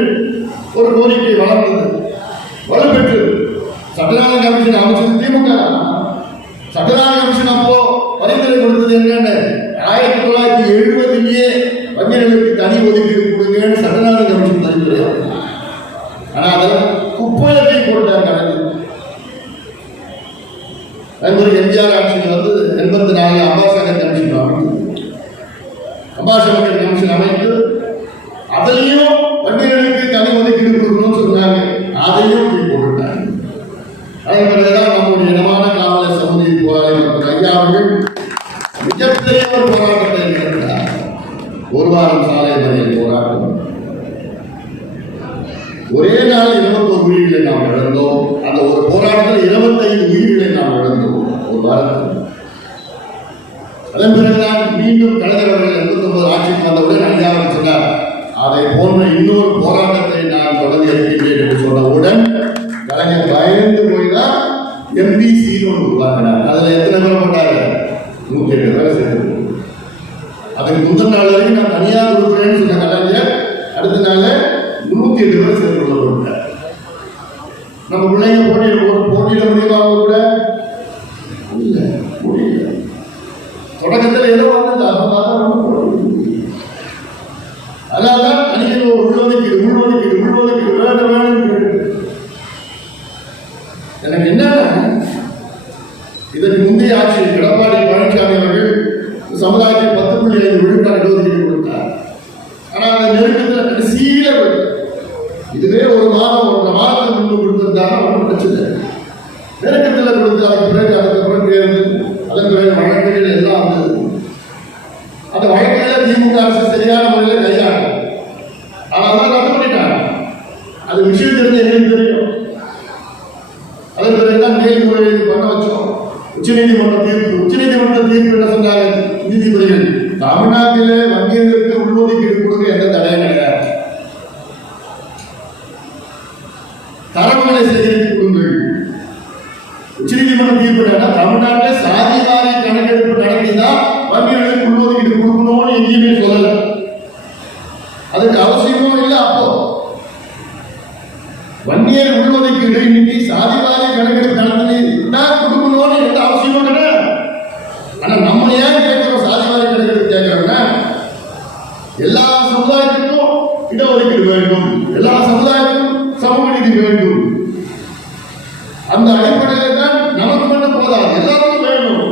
ஒரு கோரிக்கை வளர்ந்தது, வலுப்பெற்று சட்டநாதன் கமிஷன் அமைச்சது திமுக. சட்டநாதன் கமிஷன் அப்போ பரிந்துரை கொடுத்தது என்னன்னு, 1970லேயே வன்னியர்களுக்கு தனி ஒதுக்கீடு கொடுங்கன்னு சட்டநாதன் கமிஷன் பரிந்துரை. ஆனால் அதில் குப்பையை போட்டார் கடந்து. அதற்கு எம்ஜிஆர் ஆட்சியில் வந்து 84 அம்பாசகர் கமிஷன் அமைத்து, அம்பாசகர் கமிஷன் அமைத்து அதையும் வன்னியர்களுக்கு தனி ஒதுக்கீடு கொடுக்கணும்னு சொன்னாங்க. அதையும் போட்டுட்டாங்க. அதன் பிறகுதான் நம்முடைய இனமான காவலர் சமூக போராளி ஐயா அவர்கள் மிகப்பெரிய ஒரு போராட்டத்தை நடத்தினார். 1 வாரம் சாலை மறியல் போராட்டம். ஒரே நாள் 21 உயிர்களை நாம் இழந்தோம். அந்த ஒரு போராட்டத்தில் 25 உயிர்களை நாம் இழந்தோம் ஒரு வாரத்தில். அதன் பிறகுதான் மீண்டும் கலைஞர்கள் 89 ஆட்சிக்கு வந்தவுடன் ஐயா சொன்னார், அதை போன்ற இன்னொரு போராட்டத்தை நான் தொடங்கி இருக்கின்றேன் என்று சொன்னவுடன் கலைஞர் பயந்து போய்தான் MBC உருவாக்கினார். அதுல எத்தனை பேர் போட்டாங்க? 108 பேர் சேர்ந்து. அதுக்கு முந்தின நாள் வரைக்கும் நான் தனியாக கொடுக்குறேன்னு சொன்ன கலைஞர் அடுத்த நாள் 108 பேர் சேர்ந்து கொள்ளப்பட்டார். நம்ம பிள்ளைங்க போட்டியிட முடியுமா? கூட இல்லை, முடியல. தொடக்கத்தில் ஏதோ வந்து அதனால்தான் தனியாக உள்ளொதுக்கீடு வேணும். எனக்கு என்ன, இதற்கு முந்தைய ஆட்சியில் எடப்பாடி பழனிசாமி அவர்கள் சமுதாயத்தில் 10.5 விழுக்காடு இடஒதுக்கீடு கொடுத்தார். ஆனால் அந்த நெருக்கத்தில் கடைசியில இதுவே ஒரு மாதம் 1.5 மாதத்துக்கு முன்பு கொடுத்திருந்தாலும் ஒன்றும் பிரச்சனை. நெருக்கத்தில் கொடுத்து அதுக்கப்புறம் தேர்தல், அதன் பிறகு வழக்குகள் எல்லாம் வந்தது. அந்த வழக்குகளை திமுக அரசு சரியான முறையில் கையாளும். ஆனால் தான் ரத்து பண்ணிட்டாங்க. அது விஷயம் தெரிஞ்சு எங்களுக்கு தெரியும். அதன் பிறகுதான் மேல்முறையீடு பண்ண வச்சோம். உச்சநீதிமன்ற தீர்ப்பு என்ன சொன்னாங்க நீதிபதிகள்? தமிழ்நாட்டிலே வங்கியர்களுக்கு உள்ஒதுக்கீடு கொடுக்க எந்த தடையும் கிடையாது. தரவுகளை சேகரித்து கொடுங்கள். உச்சநீதிமன்ற தீர்ப்பு என்ன? தமிழ்நாட்டில் சாதிவாரி கணக்கெடுப்பு நடத்திதான் வங்கிகளுக்கு உள்ஒதுக்கீடு கொடுக்கணும்னு எங்கேயுமே சொல்லல. அதுக்கு அவசியமும் இல்லை. அப்போ வன்னியர் உள்ஒதுக்கீடு இன்னைக்கு சாதிவாரி கணக்கெடுப்பு நடத்தி தான் கொடுக்கணும்னு எந்த அவசியமும் கிடையாது. ஆனா நம்ம ஏன் கேட்கிறோம்? சாதிவாரி கணக்கெடுப்பு கேட்கிறோம்னா எல்லா சமுதாயத்துக்கும் இடஒதுக்கீடு வேண்டும், எல்லா சமுதாயத்துக்கும் சமூக நீதி வேண்டும். அந்த அடிப்படையில் தான் நமக்கு மட்டும் போதாது, எல்லாருக்கும் வேணும்.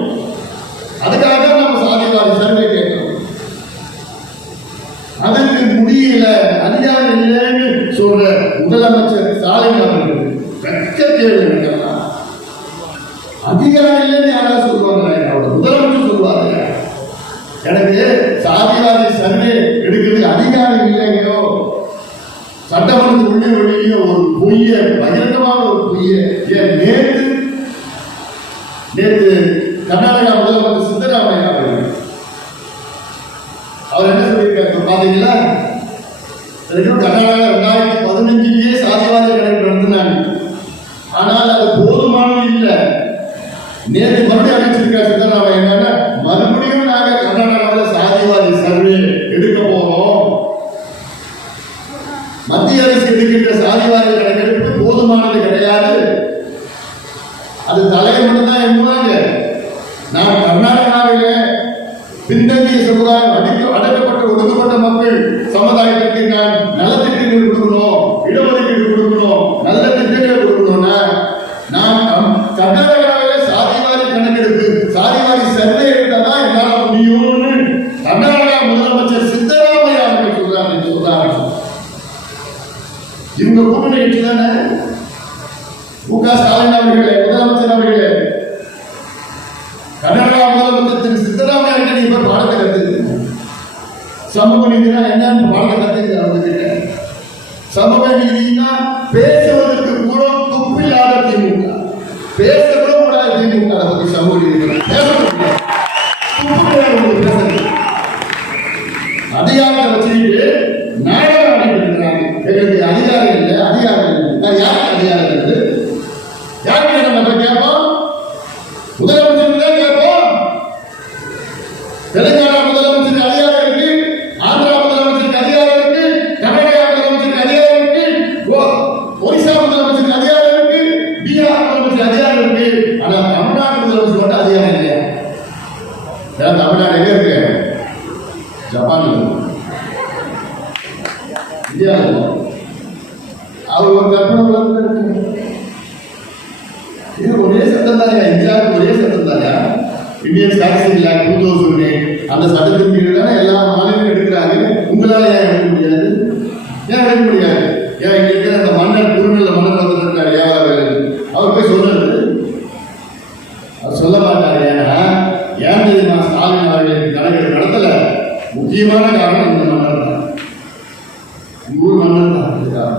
அதுக்காக தான் நம்ம சாதிவாரி சர்வே கேட்கிறோம். அதற்கு முடியல, அதிகாரம் இல்லைன்னு சொல்ற முதலமைச்சர் ஸ்டாலின் அவர்கள் வெட்கக்கேடு. அதிகாரம் இல்லைன்னு யாராவது சொல்லுவாங்க? முதலமைச்சர் சொல்லுவாங்க, எனக்கு சாதிவாரி சர்வே எடுக்கிறதுக்கு அதிகாரம் இல்லைங்கோ. சட்டமன்றத்துக்கு உள்ளே வெளியே ஒரு பொய்ய, பகிரங்கமான ஒரு பொய்ய. ஏன் நேற்று கர்நாடகா முதலமைச்சர் சித்தராமையா அவர் என்ன சொல்லியிருக்காரு பாத்தீங்களா? கர்நாடகா 2015 சாதிவாரி கணக்கு நடத்தினாங்க. ஆனால் அது போதுமானது இல்லை. நேற்று மறுபடியும் அறிவிச்சிருக்காரு சித்தராமையா என்னன்னா, மறுபடியும் நாங்க கர்நாடகாவில் சாதிவாரி சர்வே எடுக்க போறோம். மத்திய அரசு எடுக்கின்ற சாதிவாரி கணக்கெடுப்பு போதுமானது கிடையாது. அது தலையை மட்டும்தான் எண்ணுவாங்க. நான் கர்நாடகாவிலே பின்தங்கிய சமுதாயம், அடக்கப்பட்ட ஒடுக்கப்பட்ட மக்கள் சமுதாயத்திற்கு நான் நலத்திட்டங்கள் கொடுக்கணும், இடஒதுக்கீடு கொடுக்கணும், நல்ல திட்டங்கள் கொடுக்கணும்னா நான் கர்நாடகாவிலே சாதிவாரி கணக்கெடுப்பு, சாதிவாரி சர்வே எடுத்தாதான் என்னால முடியும்னு கர்நாடகா முதலமைச்சர் சித்தராமையா அவர்கள் சொல்றாங்க. இவங்க கூட்டணி கட்சி தானே மு.க. ஸ்டாலின் அவர்களே, முதலமைச்சர் அவர்களே, கர்நாடகா முதலமைச்சர் திரு சித்தராமையா கிட்ட நீங்க பாடத்தை கத்துக்கு. சமூக நீதினா என்னன்னு பாடத்தை கத்துக்கு. அவங்ககிட்ட சமூக நீதினா பேசுவதற்கு கூட துப்பில்லாத திமுக, பேச கூட கூடாத திமுக. அதை பத்தி சமூக நீதி அதிகாரத்தை வச்சுக்கிட்டு நாடகம் ஆடிக்கிறாங்க. எங்களுக்கு அதிகாரம் இல்லை, அதிகாரம் இல்லை. யாருக்கு அதிகாரம் இருக்குது? யாருக்கு நம்ம கேட்போம்? முதலமைச்சர் தான் கேட்போம். தெலுங்கானா முதலமைச்சருக்கு அதிகாரம் இருக்கு, ஆந்திரா முதலமைச்சருக்கு அதிகாரம் இருக்கு, கர்நாடகா முதலமைச்சருக்கு அதிகாரம் இருக்கு, ஒரிசா முதலமைச்சருக்கு அதிகாரம் இருக்கு, பீகார் முதலமைச்சருக்கு அதிகாரம் இருக்கு. ஆனா தமிழ்நாடு முதலமைச்சர் மட்டும் அதிகாரம் இல்லையா? தமிழ்நாடு எங்க இருக்கு? ஜப்பான்ல, இந்தியாவில். அவர் ஒரு கற்பனை இது ஒரே சட்டம் தானே, இந்தியாவுக்கு ஒரே சட்டம் தானே. இந்தியன் ஸ்டாட்டிஸ்டிக்ஸ் ஆக்ட் 2008 அந்த சட்டத்தின் கீழ் தானே எல்லா மாநிலங்களும் எடுக்கிறாங்க. உங்களால் ஏன் எடுக்க முடியாது? ஏன் எடுக்க முடியாது? ஏன் இங்க இருக்கிற அந்த மன்னர், குறுநில மன்னர் வந்துருக்காரு வியாபாரம், அவர் போய் சொல்றது அவர் சொல்ல மாட்டாரு. ஏன்னா ஏன் தெரியுமா? ஸ்டாலின் அவர்கள் கணக்கெடுப்பு நடத்தல. முக்கியமான காரணம் இந்த மன்னர் தான், ஊர் மன்னர் தான்.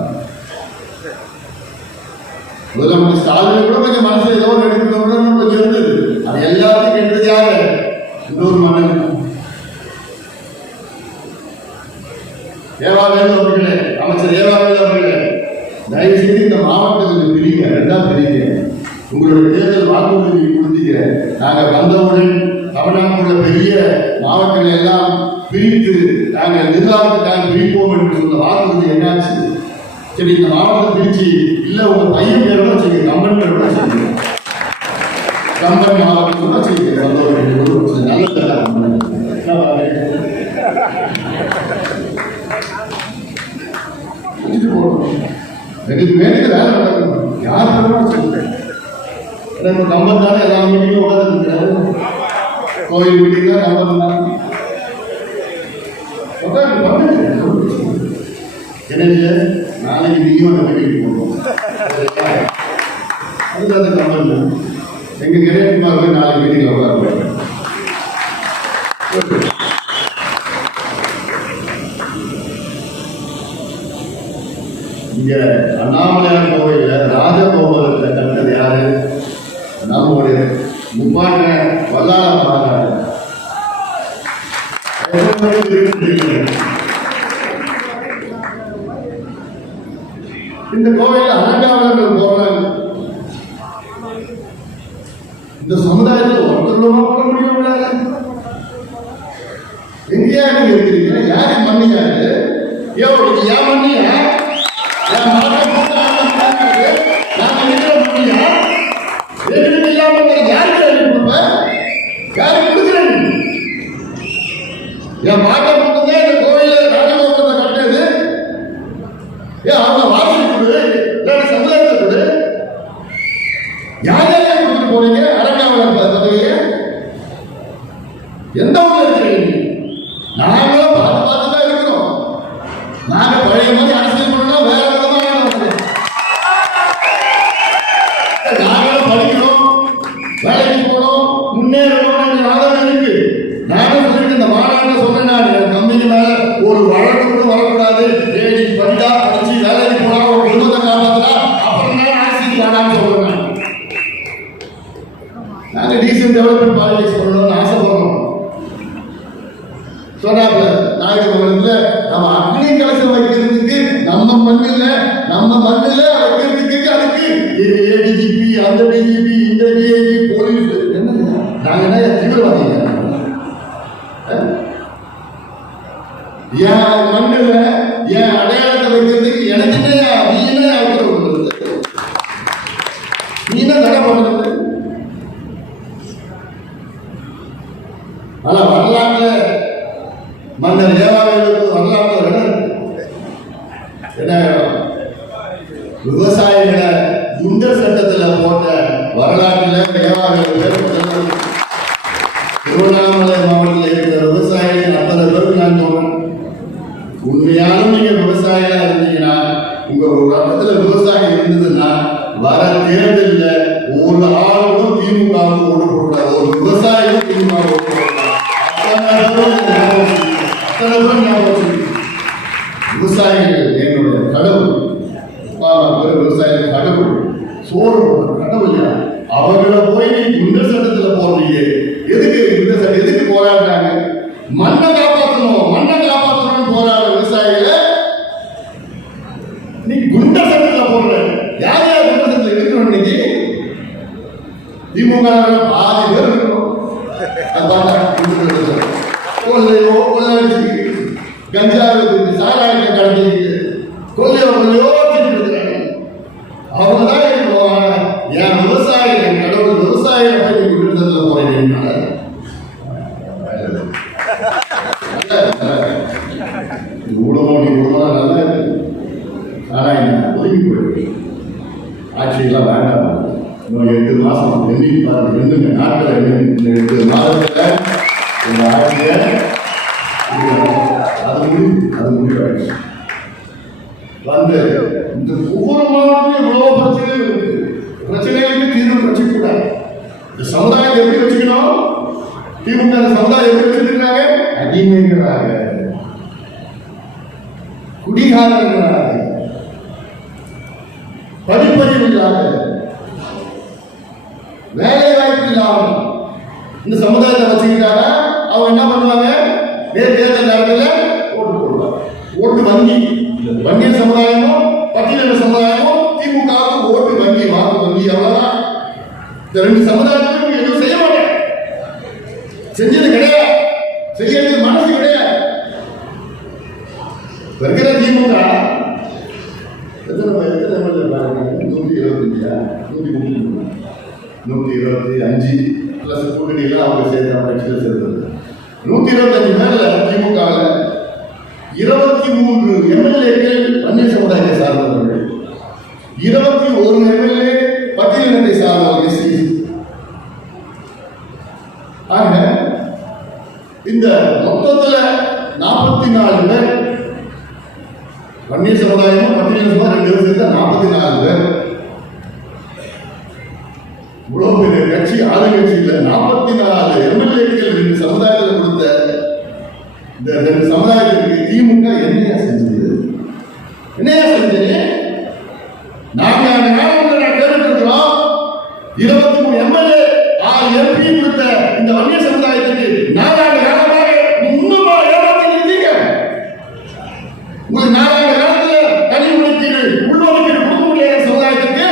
முதலமைச்சர் ஸ்டாலின் கூட கொஞ்சம் மனசு ஏதோ எடுக்கணும் கொஞ்சம் இருந்தது. அது எல்லாத்தையும் கெட்டது யாரு? இன்னொரு மன்னன். ஏவாவேலு அவர்களே, அமைச்சர் ஏவாவேலு அவர்களே, தயவு செய்து இந்த மாவட்டத்தில் பிரிங்க, ரெண்டாம் பிரிங்க. உங்களுடைய தேர்தல் வாக்குறுதி கொடுத்தீங்க. நாங்கள் வந்தவுடன் தமிழ்நாட்டுடைய பெரிய மாவட்டங்கள் எல்லாம் பிரித்து நாங்கள் நிர்வாகத்துக்காக பிரிப்போம் என்று சொன்ன வாக்குறுதி என்னாச்சு? சரி, இந்த மாவட்டத்தை பிரிச்சு இல்ல உங்க பையன் பேரோட வச்சுக்க, கம்பன் பேரோட வச்சுக்க, கம்பன் மாவட்டம் கூட வச்சுக்க. எனக்கு வேண்டிய வேலை நடக்கணும். யார் கம்பன் தானே எல்லா மீட்டிங்கும் உட்காந்துருக்கிறாரு. கோயில் மீட்டிங் தான் கம்பன் தான். என்ன நாளைக்கு நீயும் அந்த மீட்டிங் போகணும். அதுக்கு அந்த கம்பெனி எங்கள் கிரேட்குமார் நாளைக்கு மீட்டிங்கில் உட்கார இங்க அண்ணாமலையார் கோவிலில் ராஜகோபுரத்தை கட்டது யாரு? நம்முடைய முப்பாட்ட வல்லாள மாநாடு. இந்த கோவிலில் அலங்காவலர்கள் போறாங்க. இந்த சமுதாயத்தில் ஒருத்தருமா போட முடியவில்லை. எங்கேயாக இருக்கிறீங்க? யாரு மண்ணியாரு? ஏன் மண்ணியா? என் மாட்டை மட்டும்தான் இந்த கோயில ராஜகோபுரத்தை கட்டது. ஏன் அவங்க வாசல் கொடு, இல்லாத சமுதாயத்தை கொடு. யாரையா கொடுத்துட்டு போறீங்க? அரங்காவலர் பதவியை எந்த ஊர்ல இருக்கிறீங்க? நாங்களும் பார்த்து பார்த்து தான் இருக்கிறோம். நாங்க பழைய மாதிரி அரசியல் பண்ணணும், வேற விதமாக நாங்களும் படிக்கணும், வேலைக்கு போகணும், முன்னேறணும் ஆதரவு இருக்கு. நானும் சொல்லிட்டு இந்த மாநாட்டில் சொன்னேன், நான் கம்பெனி மேல ஒரு வழக்கு கூட வரக்கூடாது. ஏடி படித்தா படிச்சு வேலைக்கு போனா ஒரு குடும்பத்தை காப்பாற்றா, அப்புறம் தான் அரசியல் வேணாம்னு சொல்றேன். நாங்க டீசன்ட் டெவலப்மெண்ட் பாலிடிக்ஸ் பண்ணணும்னு ஆசைப்படுறோம். சொன்னாப்புல நாகரிகத்துல நம்ம அக்னி கலசம் வைக்கிறதுக்கு நம்ம மண்ணில் வைக்கிறதுக்கு அதுக்கு ஏடிஜிபி, அந்த டிஜிபி, இந்த டிஐஜி, போலீஸ் என்ன நாங்க என்ன தீவிரவாதிங்க? என் மண்ணில் என் அடையாளத்தை வைக்கிறதுக்கு எனக்கு நீ என்ன உத்தரவு? நீ என்ன தடை பண்றது? ஆனா வரலாற்றுல மன்னர் ஏவாவேலுக்கு வரலாற்று என்ன விவசாயிகளை குண்டர் சட்டத்தில் போட்ட வரலாற்றில் ஏவாவேலு திருவண்ணாமலை மாவட்டத்தில் இருக்கிற விவசாயிகள் அத்தனை பேருக்கு நான் சொல்றேன், உண்மையாலும் நீங்க விவசாயிகளா இருந்தீங்கன்னா, உங்க ஒரு இடத்துல விவசாயம் இருந்ததுன்னா வர தேர்தலில் ஒரு ஆளும் திமுகவுக்கு ஓட்டு போடக்கூடாது, ஒரு விவசாயியும் திமுக ஓட்டு போடக்கூடாது. விவசாயிகள் என்னுடைய கடவுள், விவசாயிகள் கடவுள், சோறு கடவுள். அவர்களை போய் நீ குண்டர் சட்டத்தில் போடுறீங்க. எதுக்கு இந்த சட்டம்? எதுக்கு போராடுறாங்க? மண்ணை காப்பாற்றணும் போராட விவசாயிகளை நீ குண்டர் சட்டத்தில் போடுற. யார் யார் குண்டர் சட்டத்தில் இருக்கணும்? இன்னைக்கு திமுக பாதி பேர் இருக்கணும். கொள்ளையோ கொள்ளாடி கஞ்சாவுக்கு சாராயத்தை கடத்திட்டு கொள்ளையோ இருக்கிறாங்க. அவங்க தான் என் விவசாயி, என் கடவுள் விவசாய விடுதலை போறேன். உடம்பு நல்லா இருக்கு. ஆனா என்ன ஒதுங்கி போயிருக்கு. ஆட்சியெல்லாம் வேண்டாம். இன்னும் 8 மாசம் எண்ணிக்கை பாருங்க, 2 நாட்கள் 8 மாதத்துல இந்த ஆட்சியை அது முடிவாயிடுச்சு. வந்து இந்த ஒவ்வொரு மாதத்தையும் எவ்வளவு பிரச்சனைகள் இருக்கு. பிரச்சனைகளுக்கு தீர்வு வச்சுக்கூடாது. இந்த சமுதாயம் எப்படி வச்சுக்கணும்? திமுக சமுதாயம் எப்படி வச்சிருக்காங்க? அடிமைகளாக, குடிகாரர்களாக, படிப்பறிவு இல்லாத, வேலை வாய்ப்பு இல்லாமல் இந்த சமுதாயத்தை வச்சுக்கிட்டாங்க. அவங்க என்ன பண்ணுவாங்க? தேர்தல் நேரத்தில் ஓட்டு போடுவாங்க. ஓட்டு வங்கி, வன்னியர் சமுதாயமும் பட்டியலின சமுதாயமும் திமுகவுக்கு ஓட்டு வங்கி, வாக்கு வங்கி. அவ்வளவுதான். இந்த 2 சமுதாயத்துக்கும் எதுவும் செய்ய மாட்டேன். செஞ்சது கிடையாது, செய்யறது மனசு கிடையாது. இருக்கிற திமுக எத்தனை எம்எல்ஏ பாருங்க? 125 125 பிளஸ் கூட்டணியெல்லாம் அவங்க சேர்த்து கட்சியில் சேர்ந்தது 125 பேர்ல திமுக 23 எம்எல்ஏக்கள் வன்னியர் சமுதாயத்தை சார்ந்தவர்கள், 21 எம்எல்ஏ பட்டியலினத்தை சார்ந்தவர்கள், எஸ்சி. ஆக இந்த மொத்தத்தில் 44 பேர் வன்னியர் சமுதாயமும் பட்டியலின சமுதாயம் 2 பேரும் சேர்ந்தா 44 பேர். இவ்வளவு பெரிய கட்சி, ஆளுங்கட்சி இல்ல, 44 எம்எல்ஏக்கள் இந்த சமுதாயத்தில் கொடுத்த இந்த 2 சமுதாயத்திற்கு திமுக என்னையா செஞ்சது? என்னையா செஞ்சது? நாங்க அந்த காலத்தில் நான் கேட்டுக்கிறோம், 23 எம்எல்ஏ 6 எம்பி கொடுத்த இந்த வன்னிய சமுதாயத்துக்கு 4 ஆண்டு காலமாக இன்னும் ஏமாற்றி இருந்தீங்க. உங்களுக்கு 4 ஆண்டு காலத்துல தனி ஒதுக்கீடு, உள்ளொதுக்கீடு கொடுக்க முடியாத சமுதாயத்துக்கு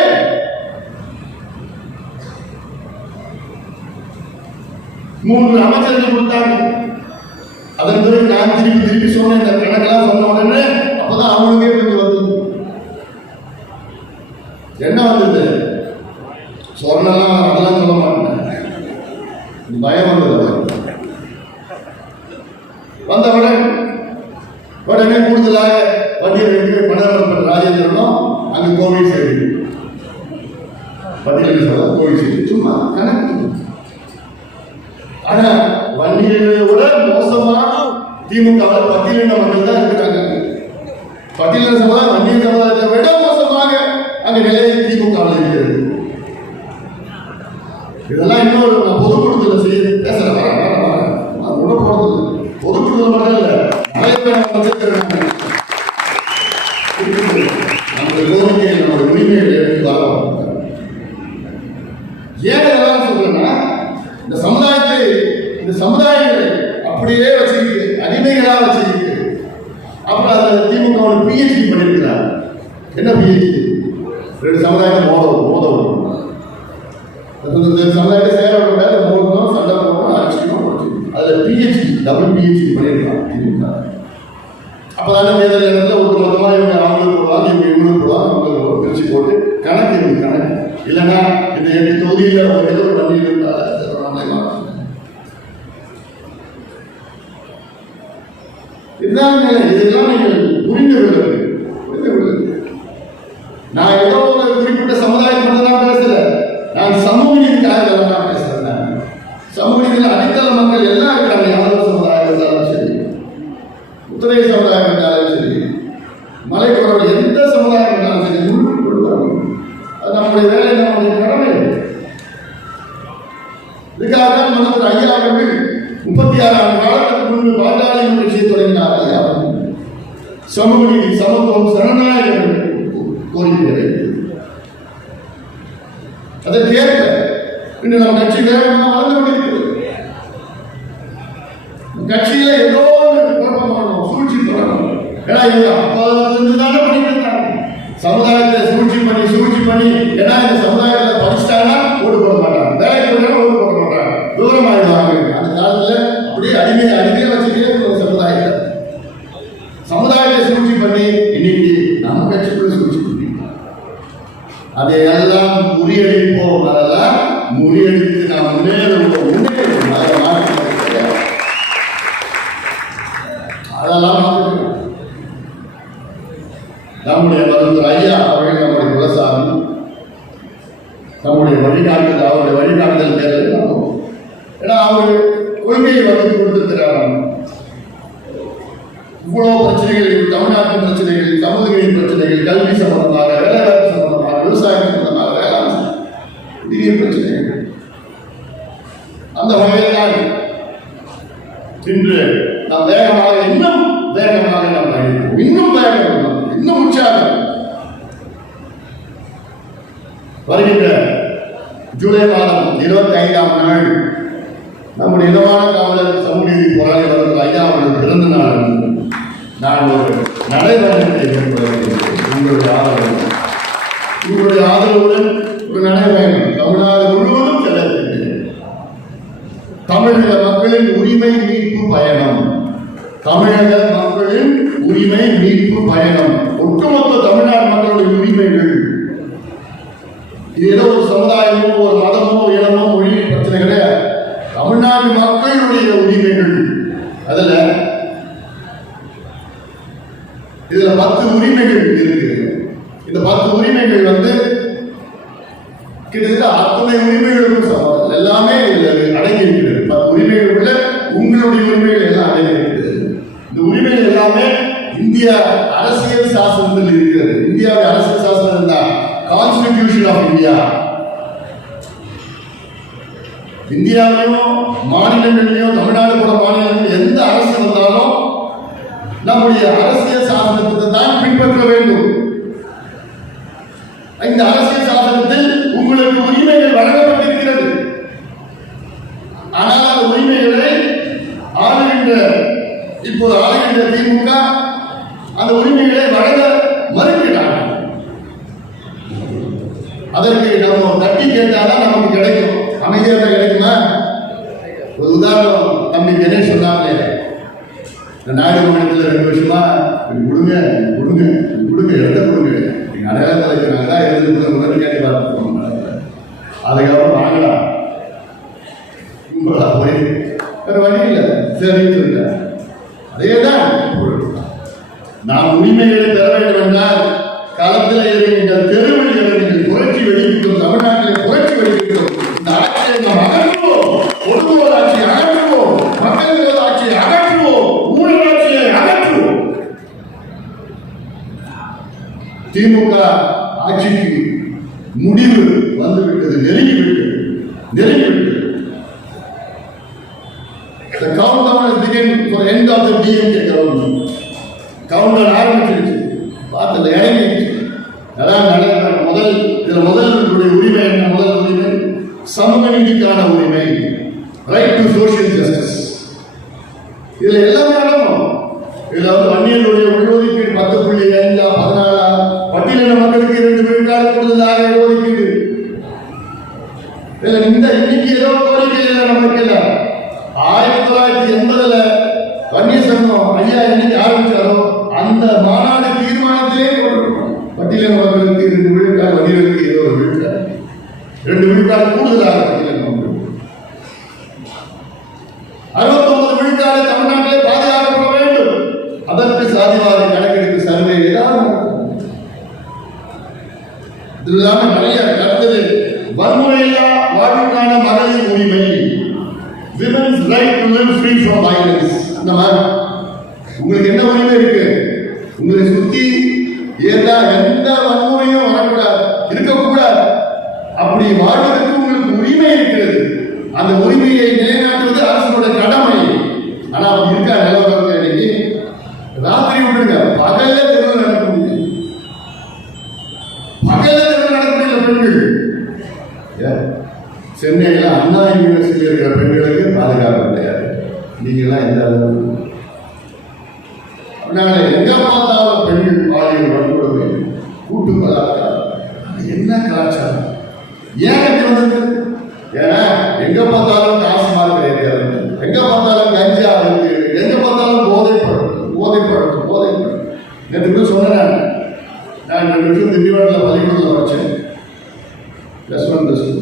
3 அமைச்சர்கள் கொடுத்தாங்க. அதன் பிறகு நான் திருப்பி சொன்னேன், இந்த கணக்கெல்லாம் சொன்ன உடனே அப்பதான் அவங்களுக்கே கொஞ்சம் வந்தது. என்ன வந்தது? சொன்னெல்லாம் அதெல்லாம் சொல்ல மாட்டேன், பயம் வந்தது. வந்தவுடன் உடனே கூடுதலாக வண்டியை பணம் ராஜேந்திரனும் அங்கு கோவில் செய்தி பட்டியலில் சொல்ல கோவில் செய்தி சும்மா கணக்கு. ஆனா வன்னியர்களை விட மோசமான திமுக பட்டியலின மக்கள் தான் இருக்கிறாங்க. பட்டியலின சமுதாயம் வன்னியர் சமுதாயத்தை விட மோசமாக அங்க நிலையை திமுக இருக்கிறது. இதெல்லாம் இன்னொரு நான் பொதுக்கூட்டத்தில் செய்ய பேசுறேன், அது கூட போறது பொதுக்கூட்டத்தில் மட்டும் இல்ல, நிறைய பேர் வச்சிருக்கிறாங்க. நம்ம கோரிக்கை, நம்ம உரிமைகள் எடுத்து வரோம். ஏன் இதெல்லாம் சொல்றேன்னா, இந்த சமுதாயங்களை அப்படியே வச்சிருக்கு, அடிமைகளா வச்சிருக்கு. அப்புறம் அதுல திமுக பிஹெச்டி பண்ணிருக்கிறார். என்ன பிஹெச்டி? 2 சமுதாயத்தை மோதவும் சமுதாயத்தை செயல்பட மோதணும், சண்டை போடணும், அடிச்சுக்கணும். அதுல பிஹெச்டி, டபுள் பிஹெச்டி பண்ணிருக்காங்க திமுக. அப்பதானே தேர்தல் நேரத்தில் ஒரு மொத்தமாக இவங்க அவங்களுக்கு போடுவாங்க, இவங்களுக்கு போடுவாங்க, அவங்களுக்கு பிரிச்சு போட்டு கணக்கு. இல்லைன்னா இந்த 8 தொகுதியில் ஏதோ ஒரு வண்டி இருந்தால் இதுதான் நிலை. இதெல்லாம் நீங்கள் புரிந்து கொள்ளுங்கள். நான் ஏதோ ஒரு குறிப்பிட்ட சமுதாயம் மட்டும் தான் பேசல, நான் சமூக நீதிக்காக தான் பேசுறேன். சமூக நீதியில் அடித்தள மக்கள் எல்லாம் இருக்கிறாங்க. யாதவ சமுதாயம் இருந்தாலும் சரி, உத்தரே சமுதாயம் இருந்தாலும் சரி, மலைக்குறவர்கள் எந்த சமுதாயம் இருந்தாலும் சரி, முன்னுக்கு கொடுப்பாங்க. அது நம்முடைய வேலை, நம்முடைய கடமை. இதுக்காக தான் மனதில் ஐயா அவர்கள் 36 ஆண்டு காலத்துக்கு முன்பு பாட்டாளி கட்சியை தொடங்கினார். ஐயா சமூக நீதி, சமத்துவம், சரணாயகம் கோரிக்கை. அதை கேட்க இன்று நம்ம கட்சி வேகமாக வளர்ந்து கொண்டிருக்கிறது. கட்சியில ஏதோ குழப்பம் பண்ணணும், சூழ்ச்சி பண்ணணும். ஏன்னா இவங்க அப்போது தானே பண்ணிட்டு இருந்தாங்க, சமுதாயத்தை சூழ்ச்சி பண்ணி. ஏன்னா இந்த சமுதாயத்தில் படிச்சுட்டாங்கன்னா ஓட்டு போட மாட்டாங்க, வேலைக்கு போனா ஓட்டு போட மாட்டாங்க, தூரம் ஆயிடுவாங்க. அந்த காலத்துல அப்படியே அடிமையா வச்சுக்கிட்டே சமுதாயத்தை சூழ்ச்சி பண்ணி இன்னைக்கு நம்ம கட்சிக்குள்ள சூழ்ச்சி பண்ணி அதையெல்லாம் முறியடிப்போம். அதெல்லாம் முறியடித்து நாம் முன்னேறுவோம். அதெல்லாம் நம்முடைய மருத்துவர் ஐயா அவர்கள் நம்முடைய விவசாயம், நம்முடைய வழிகாட்டுதல், அவருடைய வழிகாட்டுதல் பேரில் ஏன்னா அவர் கொள்கையை வகுத்து கொடுத்திருக்கிறார். இவ்வளவு பிரச்சனைகள், தமிழ்நாட்டு பிரச்சனைகள், சமூகங்களின் பிரச்சனைகள், கல்வி சம்பந்தமாக, வேலைவாய்ப்பு சம்பந்தமாக, விவசாயம் சம்பந்தமாக, வேளாண் புதிய பிரச்சனைகள். அந்த வகையில் தான் இன்று நாம் வேகமாக, இன்னும் வேகமாக நாம் பயணிப்போம். இன்னும் வேகம், இன்னும் உற்சாகம். வருகின்ற ஜூலை மாதம் 25ஆம் நாள் நம்முடைய இனமான காவலர் சமூக நீதி போராளி மருத்துவர் ஐயா அவர்கள் பிறந்த நாள். நான் ஒரு நடைபயணத்தை உங்களுடைய ஆதரவுடன் ஒரு நடைபயணம் தமிழ்நாடு முழுவதும் செல்ல. தமிழக மக்களின் உரிமை மீட்பு பயணம், தமிழக மக்களின் உரிமை மீட்பு பயணம், ஒட்டுமொத்த தமிழ்நாடு மக்களுடைய உரிமைகள். இது ஏதோ ஒரு சமுதாயமோ, ஒரு மதமோ, இனமோ, மொழி பிரச்சனை கிடையாது. தமிழ்நாடு மக்களுடைய உரிமைகள். இதுல 10 உரிமைகள் இருக்கு. இந்த 10 உரிமைகள் கிட்டத்தட்ட அத்தனை உரிமைகளுக்கும் சமம், எல்லாமே அடங்கி இருக்கிறது. 10 உரிமைகளுக்குள்ள உங்களுடைய உரிமைகள் எல்லாம் அடங்கி இருக்கிறது. இந்த உரிமைகள் எல்லாமே இந்திய இந்தியா அரசியல் சாசனத்தில் இருக்கிறது. இந்தியாவில் அரசியல் சாசனம் இருந்தா கான்ஸ்டிடியூஷன் ஆஃப் இந்தியா. இந்தியாவிலும் மாநிலங்களிலும் தமிழ்நாடு போன்ற மாநிலங்களில் எந்த அரசு வந்தாலும் நம்முடைய அரசியல் சாசனத்தை தான் பின்பற்ற வேண்டும். இந்த அரசியல் சாசனத்தில் உங்களுக்கு உரிமைகள் வழங்கப்பட்டிருக்கிறது. ஆனால் அந்த உரிமைகளை இப்போது ஆளுகின்ற திமுக அந்த உரிமைகளை வழங்க மறுக்கிறார்கள். அதற்கு நம்ம தட்டி கேட்டாதான் நமக்கு கிடைக்கும். அமைதியாக கிடைக்குமா? ஒரு உதாரணம் தம்பி கணேஷ் சொன்னாங்களே, நாயுடு மாநிலத்தில் 2 வருஷமா கொடுங்க கொடுங்க கொடுங்க இடத்த கொடுங்க, நீங்க அடையாளம் தலைக்கிறாங்க தான் எழுதுறது கேட்டு பார்த்துக்கோங்க. அதுக்கப்புறம் வாங்கலாம் போய் வேற வழி இல்லை, சரின்னு சொல்லிட்ட. அதேதான் நாம் உரிமைகளை பெற வேண்டும் என்றால் களத்தில் இறங்குகின்ற தெருவில் இறங்குகின்ற புரட்சி வெடிக்கின்றோம். தமிழ்நாட்டில் புரட்சி வெடிக்கின்றோம். இந்த ஆட்சியை நாம் அகற்றுவோம். ஒடுங்குவோர் ஆட்சியை அகற்றுவோம். மக்கள் விரோத ஆட்சியை அகற்றுவோம். ஊழல் ஆட்சியை அகற்றுவோம். திமுக ஆட்சிக்கு முடிவு வந்துவிட்டது, நெருங்கிவிட்டது. The countdown has begun for end of the DMK government. Countdown ஆரம்பிச்சிருச்சு. பார்த்து இறங்கிடுச்சு. அதான் முதல் உரிமை என்ன? முதல் உரிமை சமூக நீதிக்கான உரிமை, ரைட் டு சோஷியல் ஜஸ்டிஸ். இதுல எல்லாமே அடங்கும். இதுல வன்னியர்களுடைய உள்ஒதுக்கீடு 10.5 14 பட்டியலின மக்களுக்கு 2 விழுக்காடு கூடுதலாக ஒதுக்கீடு. இதுல இந்த இன்னைக்கு ஏதோ கோரிக்கை இல்லை, நமக்கு இல்லை. 1980 வன்னிய சங்கம் ஐயா என்னைக்கு ஆரம்பிச்சாரோ அந்த மாநாடு தீர்மானத்திலே பட்டியலின மக்களுக்கு 2 விழுக்காடு, வன்னியர்களுக்கு 20 விழுக்காடு, 2 விழுக்காடு கூடுதலாக பட்டியலின மக்கள். 69 விழுக்காடு தமிழ்நாட்டிலே பாதுகாக்கப்பட வேண்டும். அதற்கு சாதிவாரி கணக்கெடுப்பு சர்வே இல்லாம நிறைய கருத்து. வன்முறையில்லா வாழ்வுக்கான மகளிர் உரிமை, women's right to live free from violence. இந்த மாதிரி உங்களுக்கு என்ன உரிமை இருக்கு? உங்களை சுத்தி எந்த வன்முறையும் வரக்கூடாது, இருக்கக்கூடாது. அப்படி வாழ்வதற்கு உங்களுக்கு உரிமை இருக்கிறது. அந்த உரிமையை நிலைநாட்டுவது அரசோட கடமை. ஆனா அப்படி இருக்கா நிலவரம்? இன்னைக்கு ராத்திரி விட்டுருங்க, பகல்ல தெருவில் நடக்க முடியும். பெண்கள் சென்னையில அண்ணா யூனிவர்சிட்டியில் இருக்கிற பெண்களுக்கு பாதுகாப்பு கிடையாது. நீங்களாம் எந்த அளவு? எங்க பார்த்தாலும் பெண்கள் பாலியல் வன்கொடுமை, கூட்டு கலாச்சாரம். என்ன கலாச்சாரம்? ஏன் இப்படி வந்தது? ஏன்னா எங்க பார்த்தாலும் டாஸ்மாக் கிடையாது, எங்க பார்த்தாலும் கஞ்சா இருக்கு, எங்க பார்த்தாலும் போதைப்பழம். நேற்று சொன்னேன், நான் 2 வருஷம் திண்டிவனத்தில் பள்ளிக்கூடத்தில் வச்சேன், +1 +2.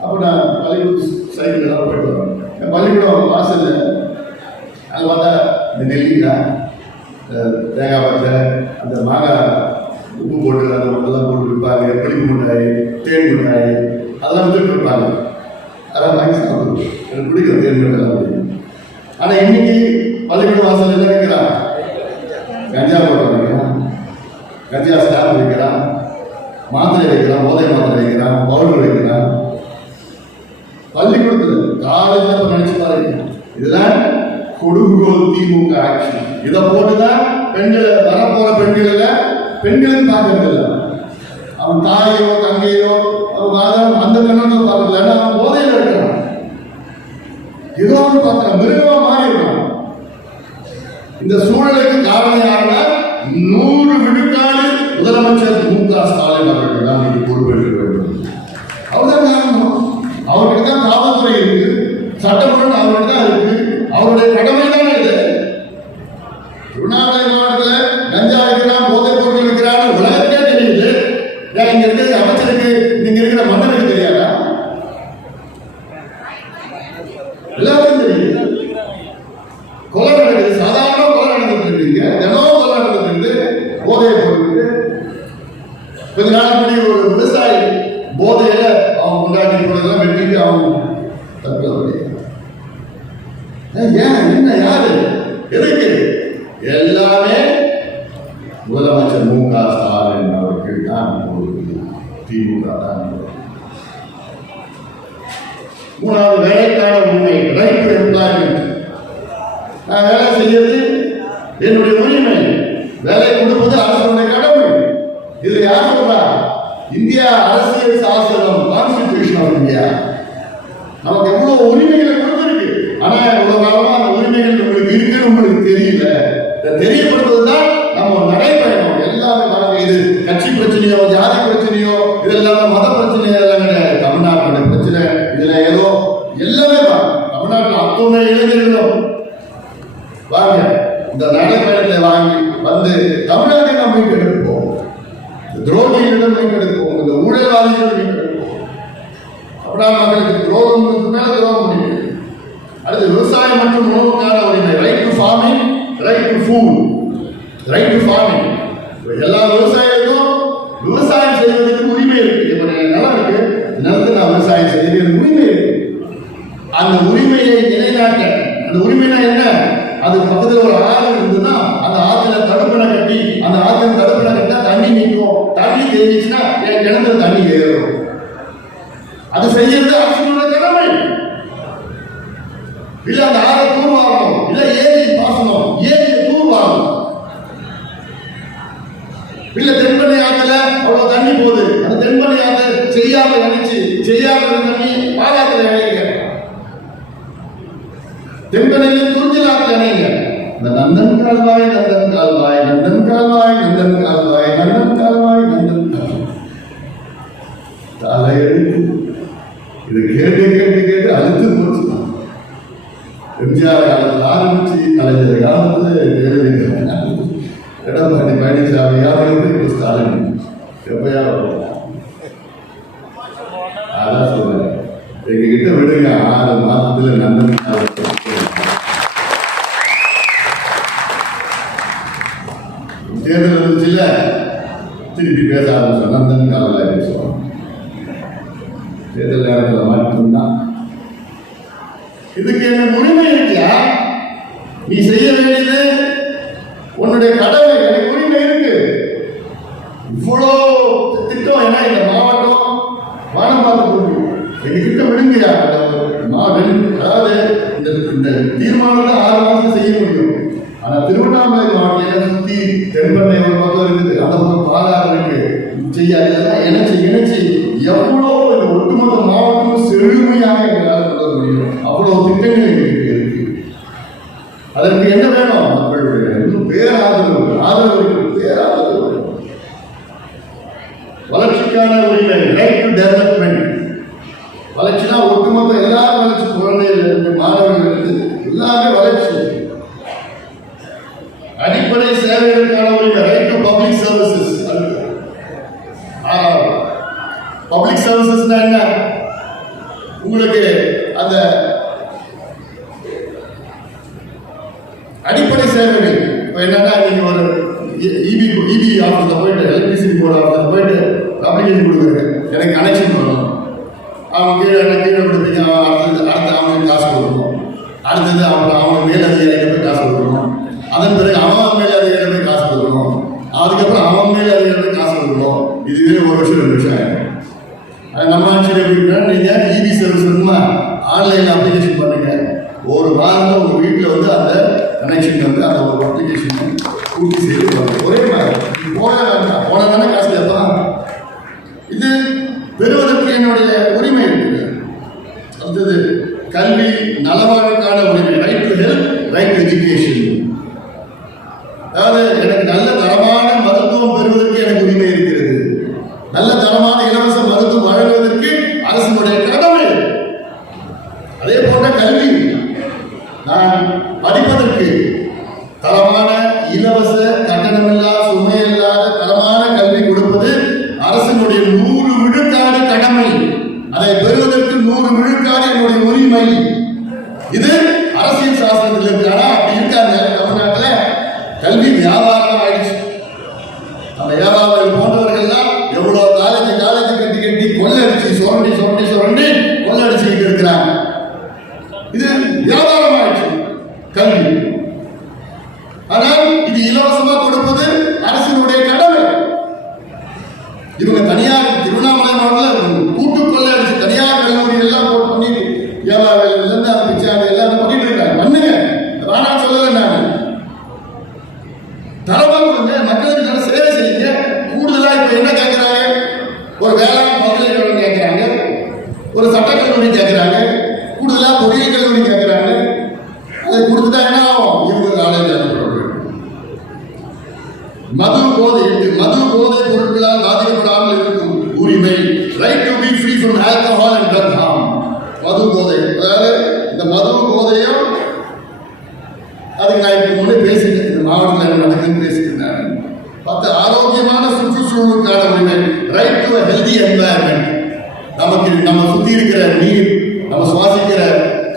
அப்போ நான் பள்ளிக்கூட சைக்கிள் தான் போயிட்டு வரேன். என் பள்ளிக்கூடம் வாசல் அங்கே பார்த்தா இந்த நெல்லிக்காய், தேங்காய் பச்சை, அந்த மாங்காய் உப்பு போட்டு அந்த மட்டும்தான் போட்டு விற்பாங்க. புளிப்பு மிட்டாய், தேன் மிட்டாய் அதெல்லாம் வித்துட்டு இருப்பாங்க. அதெல்லாம் வாங்கி சாப்பிடுவோம். எனக்கு பிடிக்கும் தேன் மிட்டாய் பிடிக்கும். ஆனால் இன்னைக்கு பள்ளிக்கூட வாசல் என்ன வைக்கிறான்? கஞ்சா போட்டு வைக்கிறான், கஞ்சா ஸ்டாப் வைக்கிறான், மாத்திரை வைக்கிறான், போதை மாத்திரை வைக்கிறான், பவுடர் வைக்கிறான். பள்ளிக்கூடத்தில் காலேஜில் நினைச்சு பாருங்க. இதெல்லாம் கொடுங்கோல் திமுக ஆட்சி. இதை போட்டுதான் பெண்களை வரப்போற பெண்களுக்கு பார்க்கறது இல்லை. அவன் தாயோ தங்கையோ அவன் அந்த கண்ணத்தை பார்க்கல, அவன் போதையில் இருக்கிறான். ஏதோ ஒன்று பார்க்கிறான், மிருகமா மாறி இருக்கான். இந்த சூழலுக்கு காரணம் யாருன்னா 100 விழுக்காடு முதலமைச்சர் மு.க. ஸ்டாலின் அவர்கள் தான் இது பொறுப்பேற்க வேண்டும். அவர்தான் காரணம். அவர்கிட்ட தான் காவல்துறை இருக்கு, சட்டமன்றம் அவர்கிட்ட தான் இருக்கு. அவருடைய கடமை தான் இது. திருவண்ணாமலை மாவட்டத்தில் கஞ்சா இருக்கிறான், போதைப் பொருள் இருக்கிறான்னு உலகத்துக்கே தெரியுது. இங்க இருக்கிற அமைச்சருக்கு, நீங்க இருக்கிற மன்னருக்கு தெரியாதா? எல்லாருக்கும் தெரியுது. கொலை நடக்குது, சாதாரண கொலை நடந்துட்டு இருக்கீங்க, தினம் கொலை நடந்துட்டு இருக்கு. போதைப் பொருள் கொஞ்ச நாள் முன்னாடி ஒரு விவசாயி போதையில அவன் கொண்டாடி போனதெல்லாம் வெட்டிட்டு அவன் தற்கொலை. ஏன் என்ன யாரு எதுக்கு? எல்லாமே முதலமைச்சர் மு.க. ஸ்டாலின் அவர்கள் தான் திமுக தான். மூணாவது வேலைக்கான உரிமை, ரைட் டு எம்ப்ளாய்மெண்ட். நான் வேலை செய்யறது என்னுடைய உரிமை, வேலை கொடுப்பது அரசுடைய கடமை. இதுல யார் சொல்றா? இந்தியா அரசியல் சாசனம், கான்ஸ்டிடியூஷன் ஆஃப் இந்தியா நமக்கு எவ்வளவு உரிமைகளை கொடுத்திருக்கு. ஆனா இவ்வளவு காலமா அந்த உரிமைகள் உங்களுக்கு இருக்குன்னு உங்களுக்கு தெரியல. இதை தெரியப்படுத்துவதுதான் நம்ம நடைபயணம். எல்லாமே பாருங்க, இது கட்சி பிரச்சனையோ ஜாதி பிரச்சனையோ இதெல்லாம் மத பிரச்சனையோ எல்லாம் கிடையாது. தமிழ்நாட்டுடைய பிரச்சனை இதுல ஏதோ எல்லாமே தமிழ்நாட்டில் அத்தனை இளைஞர்களும் வாங்க இந்த நடைபயணத்தை வாங்கி வந்து தமிழ்நாட்டை நாம் மீட்டெடுப்போம். துரோகிகளிடம் மீட்டெடுப்போம், இந்த ஊழல்வாதிகள் மீட்டெடுப்போம். தமிழ்நாடு மக்களுக்கு துரோகம் மேல துரோகம் முடியும். அடுத்து விவசாயம் மற்றும் உணவுக்கான உரிமை, right to farming, right to food, right to farming. எல்லா விவசாயிகளுக்கும் விவசாயம் செய்வதற்கு உரிமை இருக்கு. இப்ப நிலம் இருக்கு, நிலத்தை நான் விவசாயம் செய்யறது உரிமை இருக்கு. அந்த உரிமையை நிலைநாட்ட, அந்த உரிமைனா என்ன? அதுக்கு பக்கத்துல ஒரு ஆறு இருந்ததுன்னா அந்த ஆத்துல தடுப்பணை கட்டி, அந்த ஆத்துல தடுப்பணை கட்டினா தண்ணி நிற்கும். தண்ணி தேங்கிச்சுன்னா என் கிணத்துல தண்ணி ஏறும். அது செய்யறது அரசோட கடமை. இல்ல அந்த ஆறை தூர்வாரணும், இல்ல ஏரி பாசனம், ஏரியை தூர்வாரணும். இல்ல தென்பண்ணை ஆத்துல அவ்வளவு தண்ணி போகுது, அந்த தென்பண்ணை ஆத்த செய்யாம நினைச்சு செய்யாம தண்ணி பாலாத்துல இணைங்க, தென்பண்ணையில் துறிஞ்சல் ஆத்துல இணைங்க. இந்த நந்தன் கால்வாய், நந்தன் கால்வாய், நந்தன் கால்வாய், நந்தன் கால்வாய், நந்தன் கால்வாய், நந்தன் கால்வாய் தலையெழுத்து. இது கேட்டு கேட்டு கேட்டு அழுத்து போச்சு. எம்ஜிஆர் காலத்தில் ஆரம்பிச்சு கலைஞர் காலத்துல எடப்பாடி பழனிசாமி யாரும் ஸ்டாலின் எப்பயா அதான் சொல்றேன். எங்க கிட்ட விடுங்க, 6 மாசத்துல நந்தன் தேர்தல் இருந்துச்சுல்ல, திருப்பி பேச ஆரம்பிச்சோம். நந்தன் கால்வாய் பேசுவோம். தேர்தல் நேரத்தில் மட்டும்தான் இதுக்கு என்ன உரிமை இருக்கியா? நீ செய்ய வேண்டியது உன்னுடைய கடமை. எனக்கு உரிமை இருக்கு. இவ்வளோ திட்டம் ஏன்னா இந்த மாவட்டம் வானம் பார்த்து எங்ககிட்ட விடுங்கயா. அதாவது இந்த தீர்மானத்தை 6 மாசம் செய்ய முடியும். ஆனா திருவண்ணாமலை மாவட்டத்தை சுத்தி தென்பண்ணை ஒரு பக்கம் இருக்குது, அந்த பக்கம் பாலாறு இருக்கு. செய்யாது இணைச்சு எவ்வளோ ஒட்டுமொத்த மாவட்டம் செழுமையாக எங்களால் கொள்ள முடியும். அவ்வளவு திட்டங்கள் எங்களுக்கு இருக்கு. அதற்கு என்ன வேணும்? மக்களுடைய பேராதரவு, பேராதரவு. வளர்ச்சிக்கான உரிமை, ரைட் டு டெவலப்மெண்ட். வளர்ச்சினா ஒட்டுமொத்த எல்லாரும் வளர்ச்சி, குழந்தைகள், மாணவர்களுக்கு எல்லாமே வளர்ச்சி. அடிப்படை சேவைகளுக்கான உரிமை, right to public services. Public சர்வீசஸ்னா என்ன? உங்களுக்கு அந்த அடிப்படை சேவைகள் என்னன்னா, நீங்க ஒரு இபி ஆஃபீஸ்ல போயிட்டு, எலக்ட்ரிசிட்டி போர்டு ஆஃபீஸ்ல போயிட்டு அப்ளிகேஷன் கொடுக்குறீங்க, எனக்கு கனெக்ஷன் பண்ணணும். அவங்க கீழே கொடுப்பீங்க, அடுத்து அவங்களுக்கு காசு கொடுக்கணும். அடுத்தது அவங்க மேலதிகாரிகள் போய் காசு கொடுக்கணும். அதன் பிறகு அவன் மேலதிகாரிகள் போய் காசு கொடுக்கணும். அதுக்கப்புறம் அவன் மேலதிகாரிகள் காசு கொடுக்கணும். இதுவே 1 வருஷம் 2 வருஷம் ஆயிடும். நம்ம ஆட்சியில் எப்படின்னா, நீங்க இபி சர்வீஸ் வேணுமா, ஆன்லைன்ல அப்ளிகேஷன் பண்ணுங்க. ஒரு வாரத்தில் உங்க வீட்டில் வந்து அந்த கனெக்ஷன் வந்து அந்த ஒரு அப்ளிகேஷன் பூர்த்தி செய்து ஒரே மாதிரி போன தானே காசு கேட்பான். இது பெறுவதற்கு என்னுடைய உரிமை இருக்குது. அடுத்தது கல்வி நலவாழ்வுக்கான உரிமை, right to health, right to education. அதாவது எனக்கு நல்ல தரமான மருத்துவம் பெறுவதற்கு எனக்கு உரிமை இருக்கிறது. நல்ல தரமான இலவச மருத்துவம் வழங்குவதற்கு அரசினுடைய கடமை. அதே போன்ற கல்வி, நான் படிப்பதற்கு தரமான இலவச கட்டணமில்லா சுமையில்லாத தரமான கல்வி கொடுப்பது அரசினுடைய 100 விழுக்காடு கடமை. அதை பெறுவதற்கு 100 விழுக்காடு என்னுடைய உரிமை. இது அரசியல் சாசனத்தில் இருக்காரா? அப்படி இருக்காங்க. தமிழ்நாட்டில் கல்வி வியாபாரம் ஆயிடுச்சு. என்ன கேட்கிறாங்க? ஒரு வேளாண் பல்கலைக்கழகம் கேட்கிறாங்க, ஒரு சட்டக்கல்லூரி கேட்கிறாங்க, கூடுதலா பொறியியல் கல்லூரி கேட்கிறாங்க. அதை கொடுத்துட்டா என்ன ஆகும்? இவங்க காலேஜ் மது போதை பொருட்களால் பாதிக்கப்படாமல் இருக்கும் உரிமை, right to be free from alcohol and drug harm. மது போதை, அதாவது இந்த மது போதையும் அதுக்கு நான் இப்ப முன்னே பேசிட்டேன். இந்த மாவட்டத்தில் நடக்குதுன்னு பேசியிருந்தேன். 10 ஆரோக்கியமான சுற்றுச்சூழலுக்கான உரிமை, ரைட் டு ஹெல்தி என்வாயர்மெண்ட். நமக்கு நம்ம சுத்தி இருக்கிற நீர், நம்ம சுவாசிக்கிற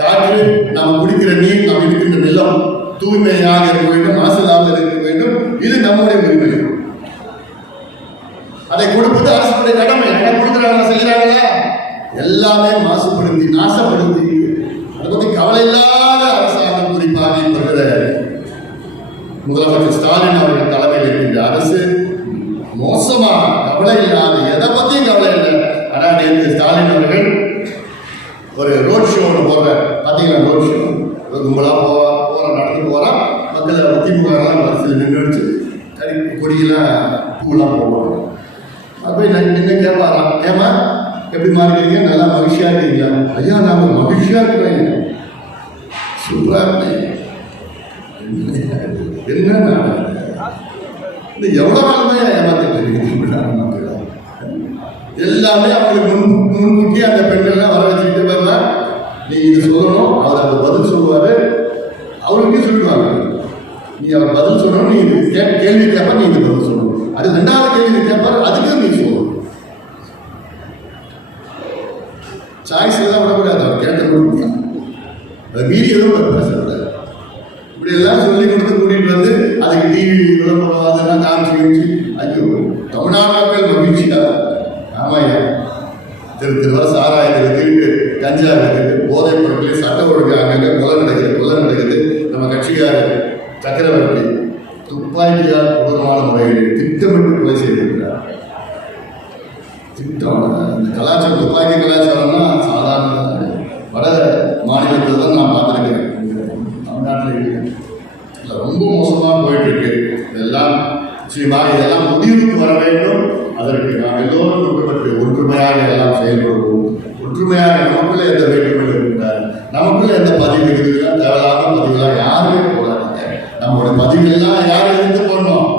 காற்று, நம்ம குடிக்கிற நீர், நம்ம இருக்கின்ற நிலம் தூய்மையாக இருக்க வேண்டும், மாசில்லாமல் இருக்க வேண்டும். இது நம்முடைய உரிமை. அதை கொடுப்பது அரசுடைய கடமை. என்ன கொடுக்குறாங்க, செய்யறாங்களா? எல்லாமே மாசுபடுத்தி நாசப்படுத்தி அதை பத்தி கவலை இல்லாத அரசாங்கம், குறிப்பாக இருக்கிற முதலமைச்சர் ஸ்டாலின் அவர்கள் தலைமையில் இருக்கின்ற அரசு மோசமா கவலை இல்லாத, எதை பத்தியும் கவலை இல்லை. ஆனா நேற்று ஸ்டாலின் அவர்கள் ஒரு ரோட் ஷோ ஒன்று போற, பாத்தீங்களா? ரோட் ஷோ கும்பலா போற நடந்து போறான். மக்கள் திமுக வரிசையில் நின்று கொடியெல்லாம் பூலாம் போடுவாங்க. அப்போ நின்று கேட்பாராம், ஏமா எப்படி மாறிக்கிறீங்க? நல்லா மகிழ்ச்சியா இருக்கீங்களா? ஐயா நாம மகிழ்ச்சியா இருக்கிறேன், சூப்பரா இருக்கேன். என்ன இந்த எவ்வளவு நாளுமே ஏமாத்திட்டு மக்கள் எல்லாமே அவங்களுக்கு முன்கூட்டியே அந்த பெண்கள்லாம் வர வச்சுக்கிட்டு வரல. நீ இது சொல்லணும், அவர் அந்த பதில் சொல்லுவாரு, அவருக்கே சொல்லிடுவாங்க. நீ அவர் பதில் சொல்லணும், நீ இது கேள்வி கேட்ப, நீ இது பதில் சொல்லணும். அது 2வது கேள்வி கேட்பாரு, அதுக்கு நீ சொல்லணும். சாய்ஸ் எல்லாம் விடக்கூடாது, அவர் கேட்ட கொடுக்கலாம். அது மீறி எதுவும் பேசக்கூடாது. இப்படி எல்லாம் சொல்லி கொடுத்து கூட்டிட்டு வந்து அதுக்கு டிவி விளம்பரம் அதெல்லாம் காமிச்சு ஐயோ தமிழ்நாடு மக்கள் மகிழ்ச்சியா. ஆமாய்யா, திருவா சாராயத்தில் திருட்டு, கஞ்சா இருக்குது, போதைப் பொருட்களே சட்ட ஒழுங்கு அங்கங்க கொலை நடக்குது. நம்ம கட்சிக்காரர் சக்கரவர்த்தி துப்பாக்கியால் கொடூரமான முறையில் திட்டமிட்டு கொலை செய்திருக்கிறார். திட்டம் இந்த கலாச்சாரம், துப்பாக்கி கலாச்சாரம்னா சாதாரண வட மாநிலத்தில் தான் நான் பார்த்துருக்கேன். தமிழ்நாட்டில் இல்லை, ரொம்ப மோசமாக போயிட்டு இருக்கு. இதெல்லாம் நிச்சயமாக இதெல்லாம் முடிவுக்கு வர வேண்டும். அதற்கு நாம் எல்லோரும் ஒற்றுமையாக எல்லாம் செயல்படுவோம். ஒற்றுமையாக நமக்குள்ளே எந்த வேற்றுமை இருக்கின்றார், நமக்குள்ளே எந்த பதிவு இருக்குதுன்னா தேவையில்லாத பதிவுலாம் யாருமே போடாதீங்க. நம்மளுடைய பதிவெல்லாம் யாரும் எதிர்த்து போடணும்.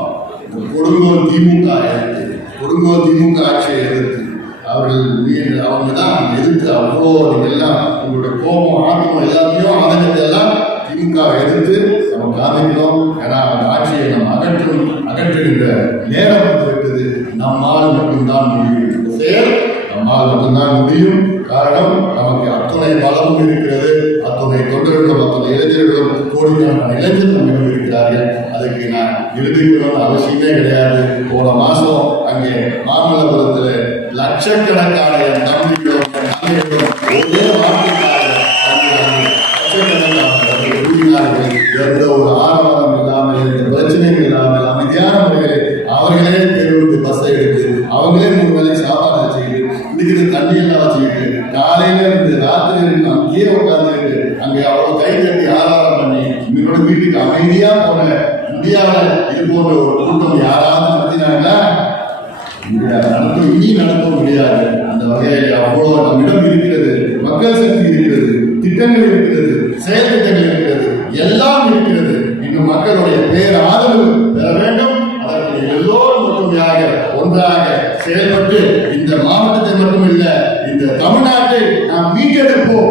கொடுங்கோல் திமுக ஆட்சியை எதிர்த்து அவங்க தான் எதிர்த்து அவ்வளோ எல்லாம் உங்களுடைய கோபம் ஆர்வம் எல்லாத்தையும் ஆதங்கத்தை எல்லாம் திமுக எதிர்த்து நம்ம காமிக்கிறோம். ஏன்னா அந்த ஆட்சியை நம்ம அகற்றுகின்ற நேரம் வந்துவிட்டது. நம்மால் மட்டும்தான் முடியும், இந்த செயல் நம்மால் மட்டும்தான் முடியும். காரணம், நமக்கு அத்துணை பலமும் இருக்கிறது, அத்துணை தொண்டர்களும் அத்துணை இளைஞர்களும் கோடிக்கணக்கான இளைஞர்கள் நம்மிடம் இருக்கிறார்கள். அதுக்கு நான் நிரூபிக்கணும்னு அவசியமே கிடையாது. போன மாசம் அங்கே மாமல்லபுரத்தில் லட்சக்கணக்கான என் தம்பிகளும் ஒரே வார்த்தைக்காக எந்த ஒரு ஆரவாரம் இல்லாமல், எந்த பிரச்சனையும் இல்லாமல் அமைதியான முறையில் அவர்களே தெருவுக்கு பஸ்ஸை எடுத்து அவங்களே 3 வேளை சாப்பாடு வச்சுக்கிட்டு குடிக்கிற தண்ணி எல்லாம் வச்சுக்கிட்டு காலையில இருந்து ராத்திரி இருந்து அங்கேயே உட்காந்துக்கிட்டு அங்கே அவ்வளவு கை தட்டி ஆராதனை பண்ணி இவங்களோட வீட்டுக்கு அமைதியா போன இந்தியாவில் இது போன்ற ஒரு கூட்டம் யாராவது நடத்தினாங்களா? இனி நடத்த முடியாது. அந்த வகையில் அவ்வளோ நம்மிடம் இருக்கிறது, மக்கள் சக்தி இருக்கிறது, திட்டங்கள் இருக்கிறது, செயல் திட்டங்கள் இருக்கிறது, எல்லாம் இருக்கிறது. இன்னும் மக்களுடைய பேர் ஆதரவு பெற வேண்டும். அதற்கு எல்லோரும் ஒற்றுமையாக ஒன்றாக செயல்பட்டு இந்த மாவட்டத்தை மட்டுமில்ல, இந்த தமிழ்நாட்டை நாம் மீட்டெடுப்போம்.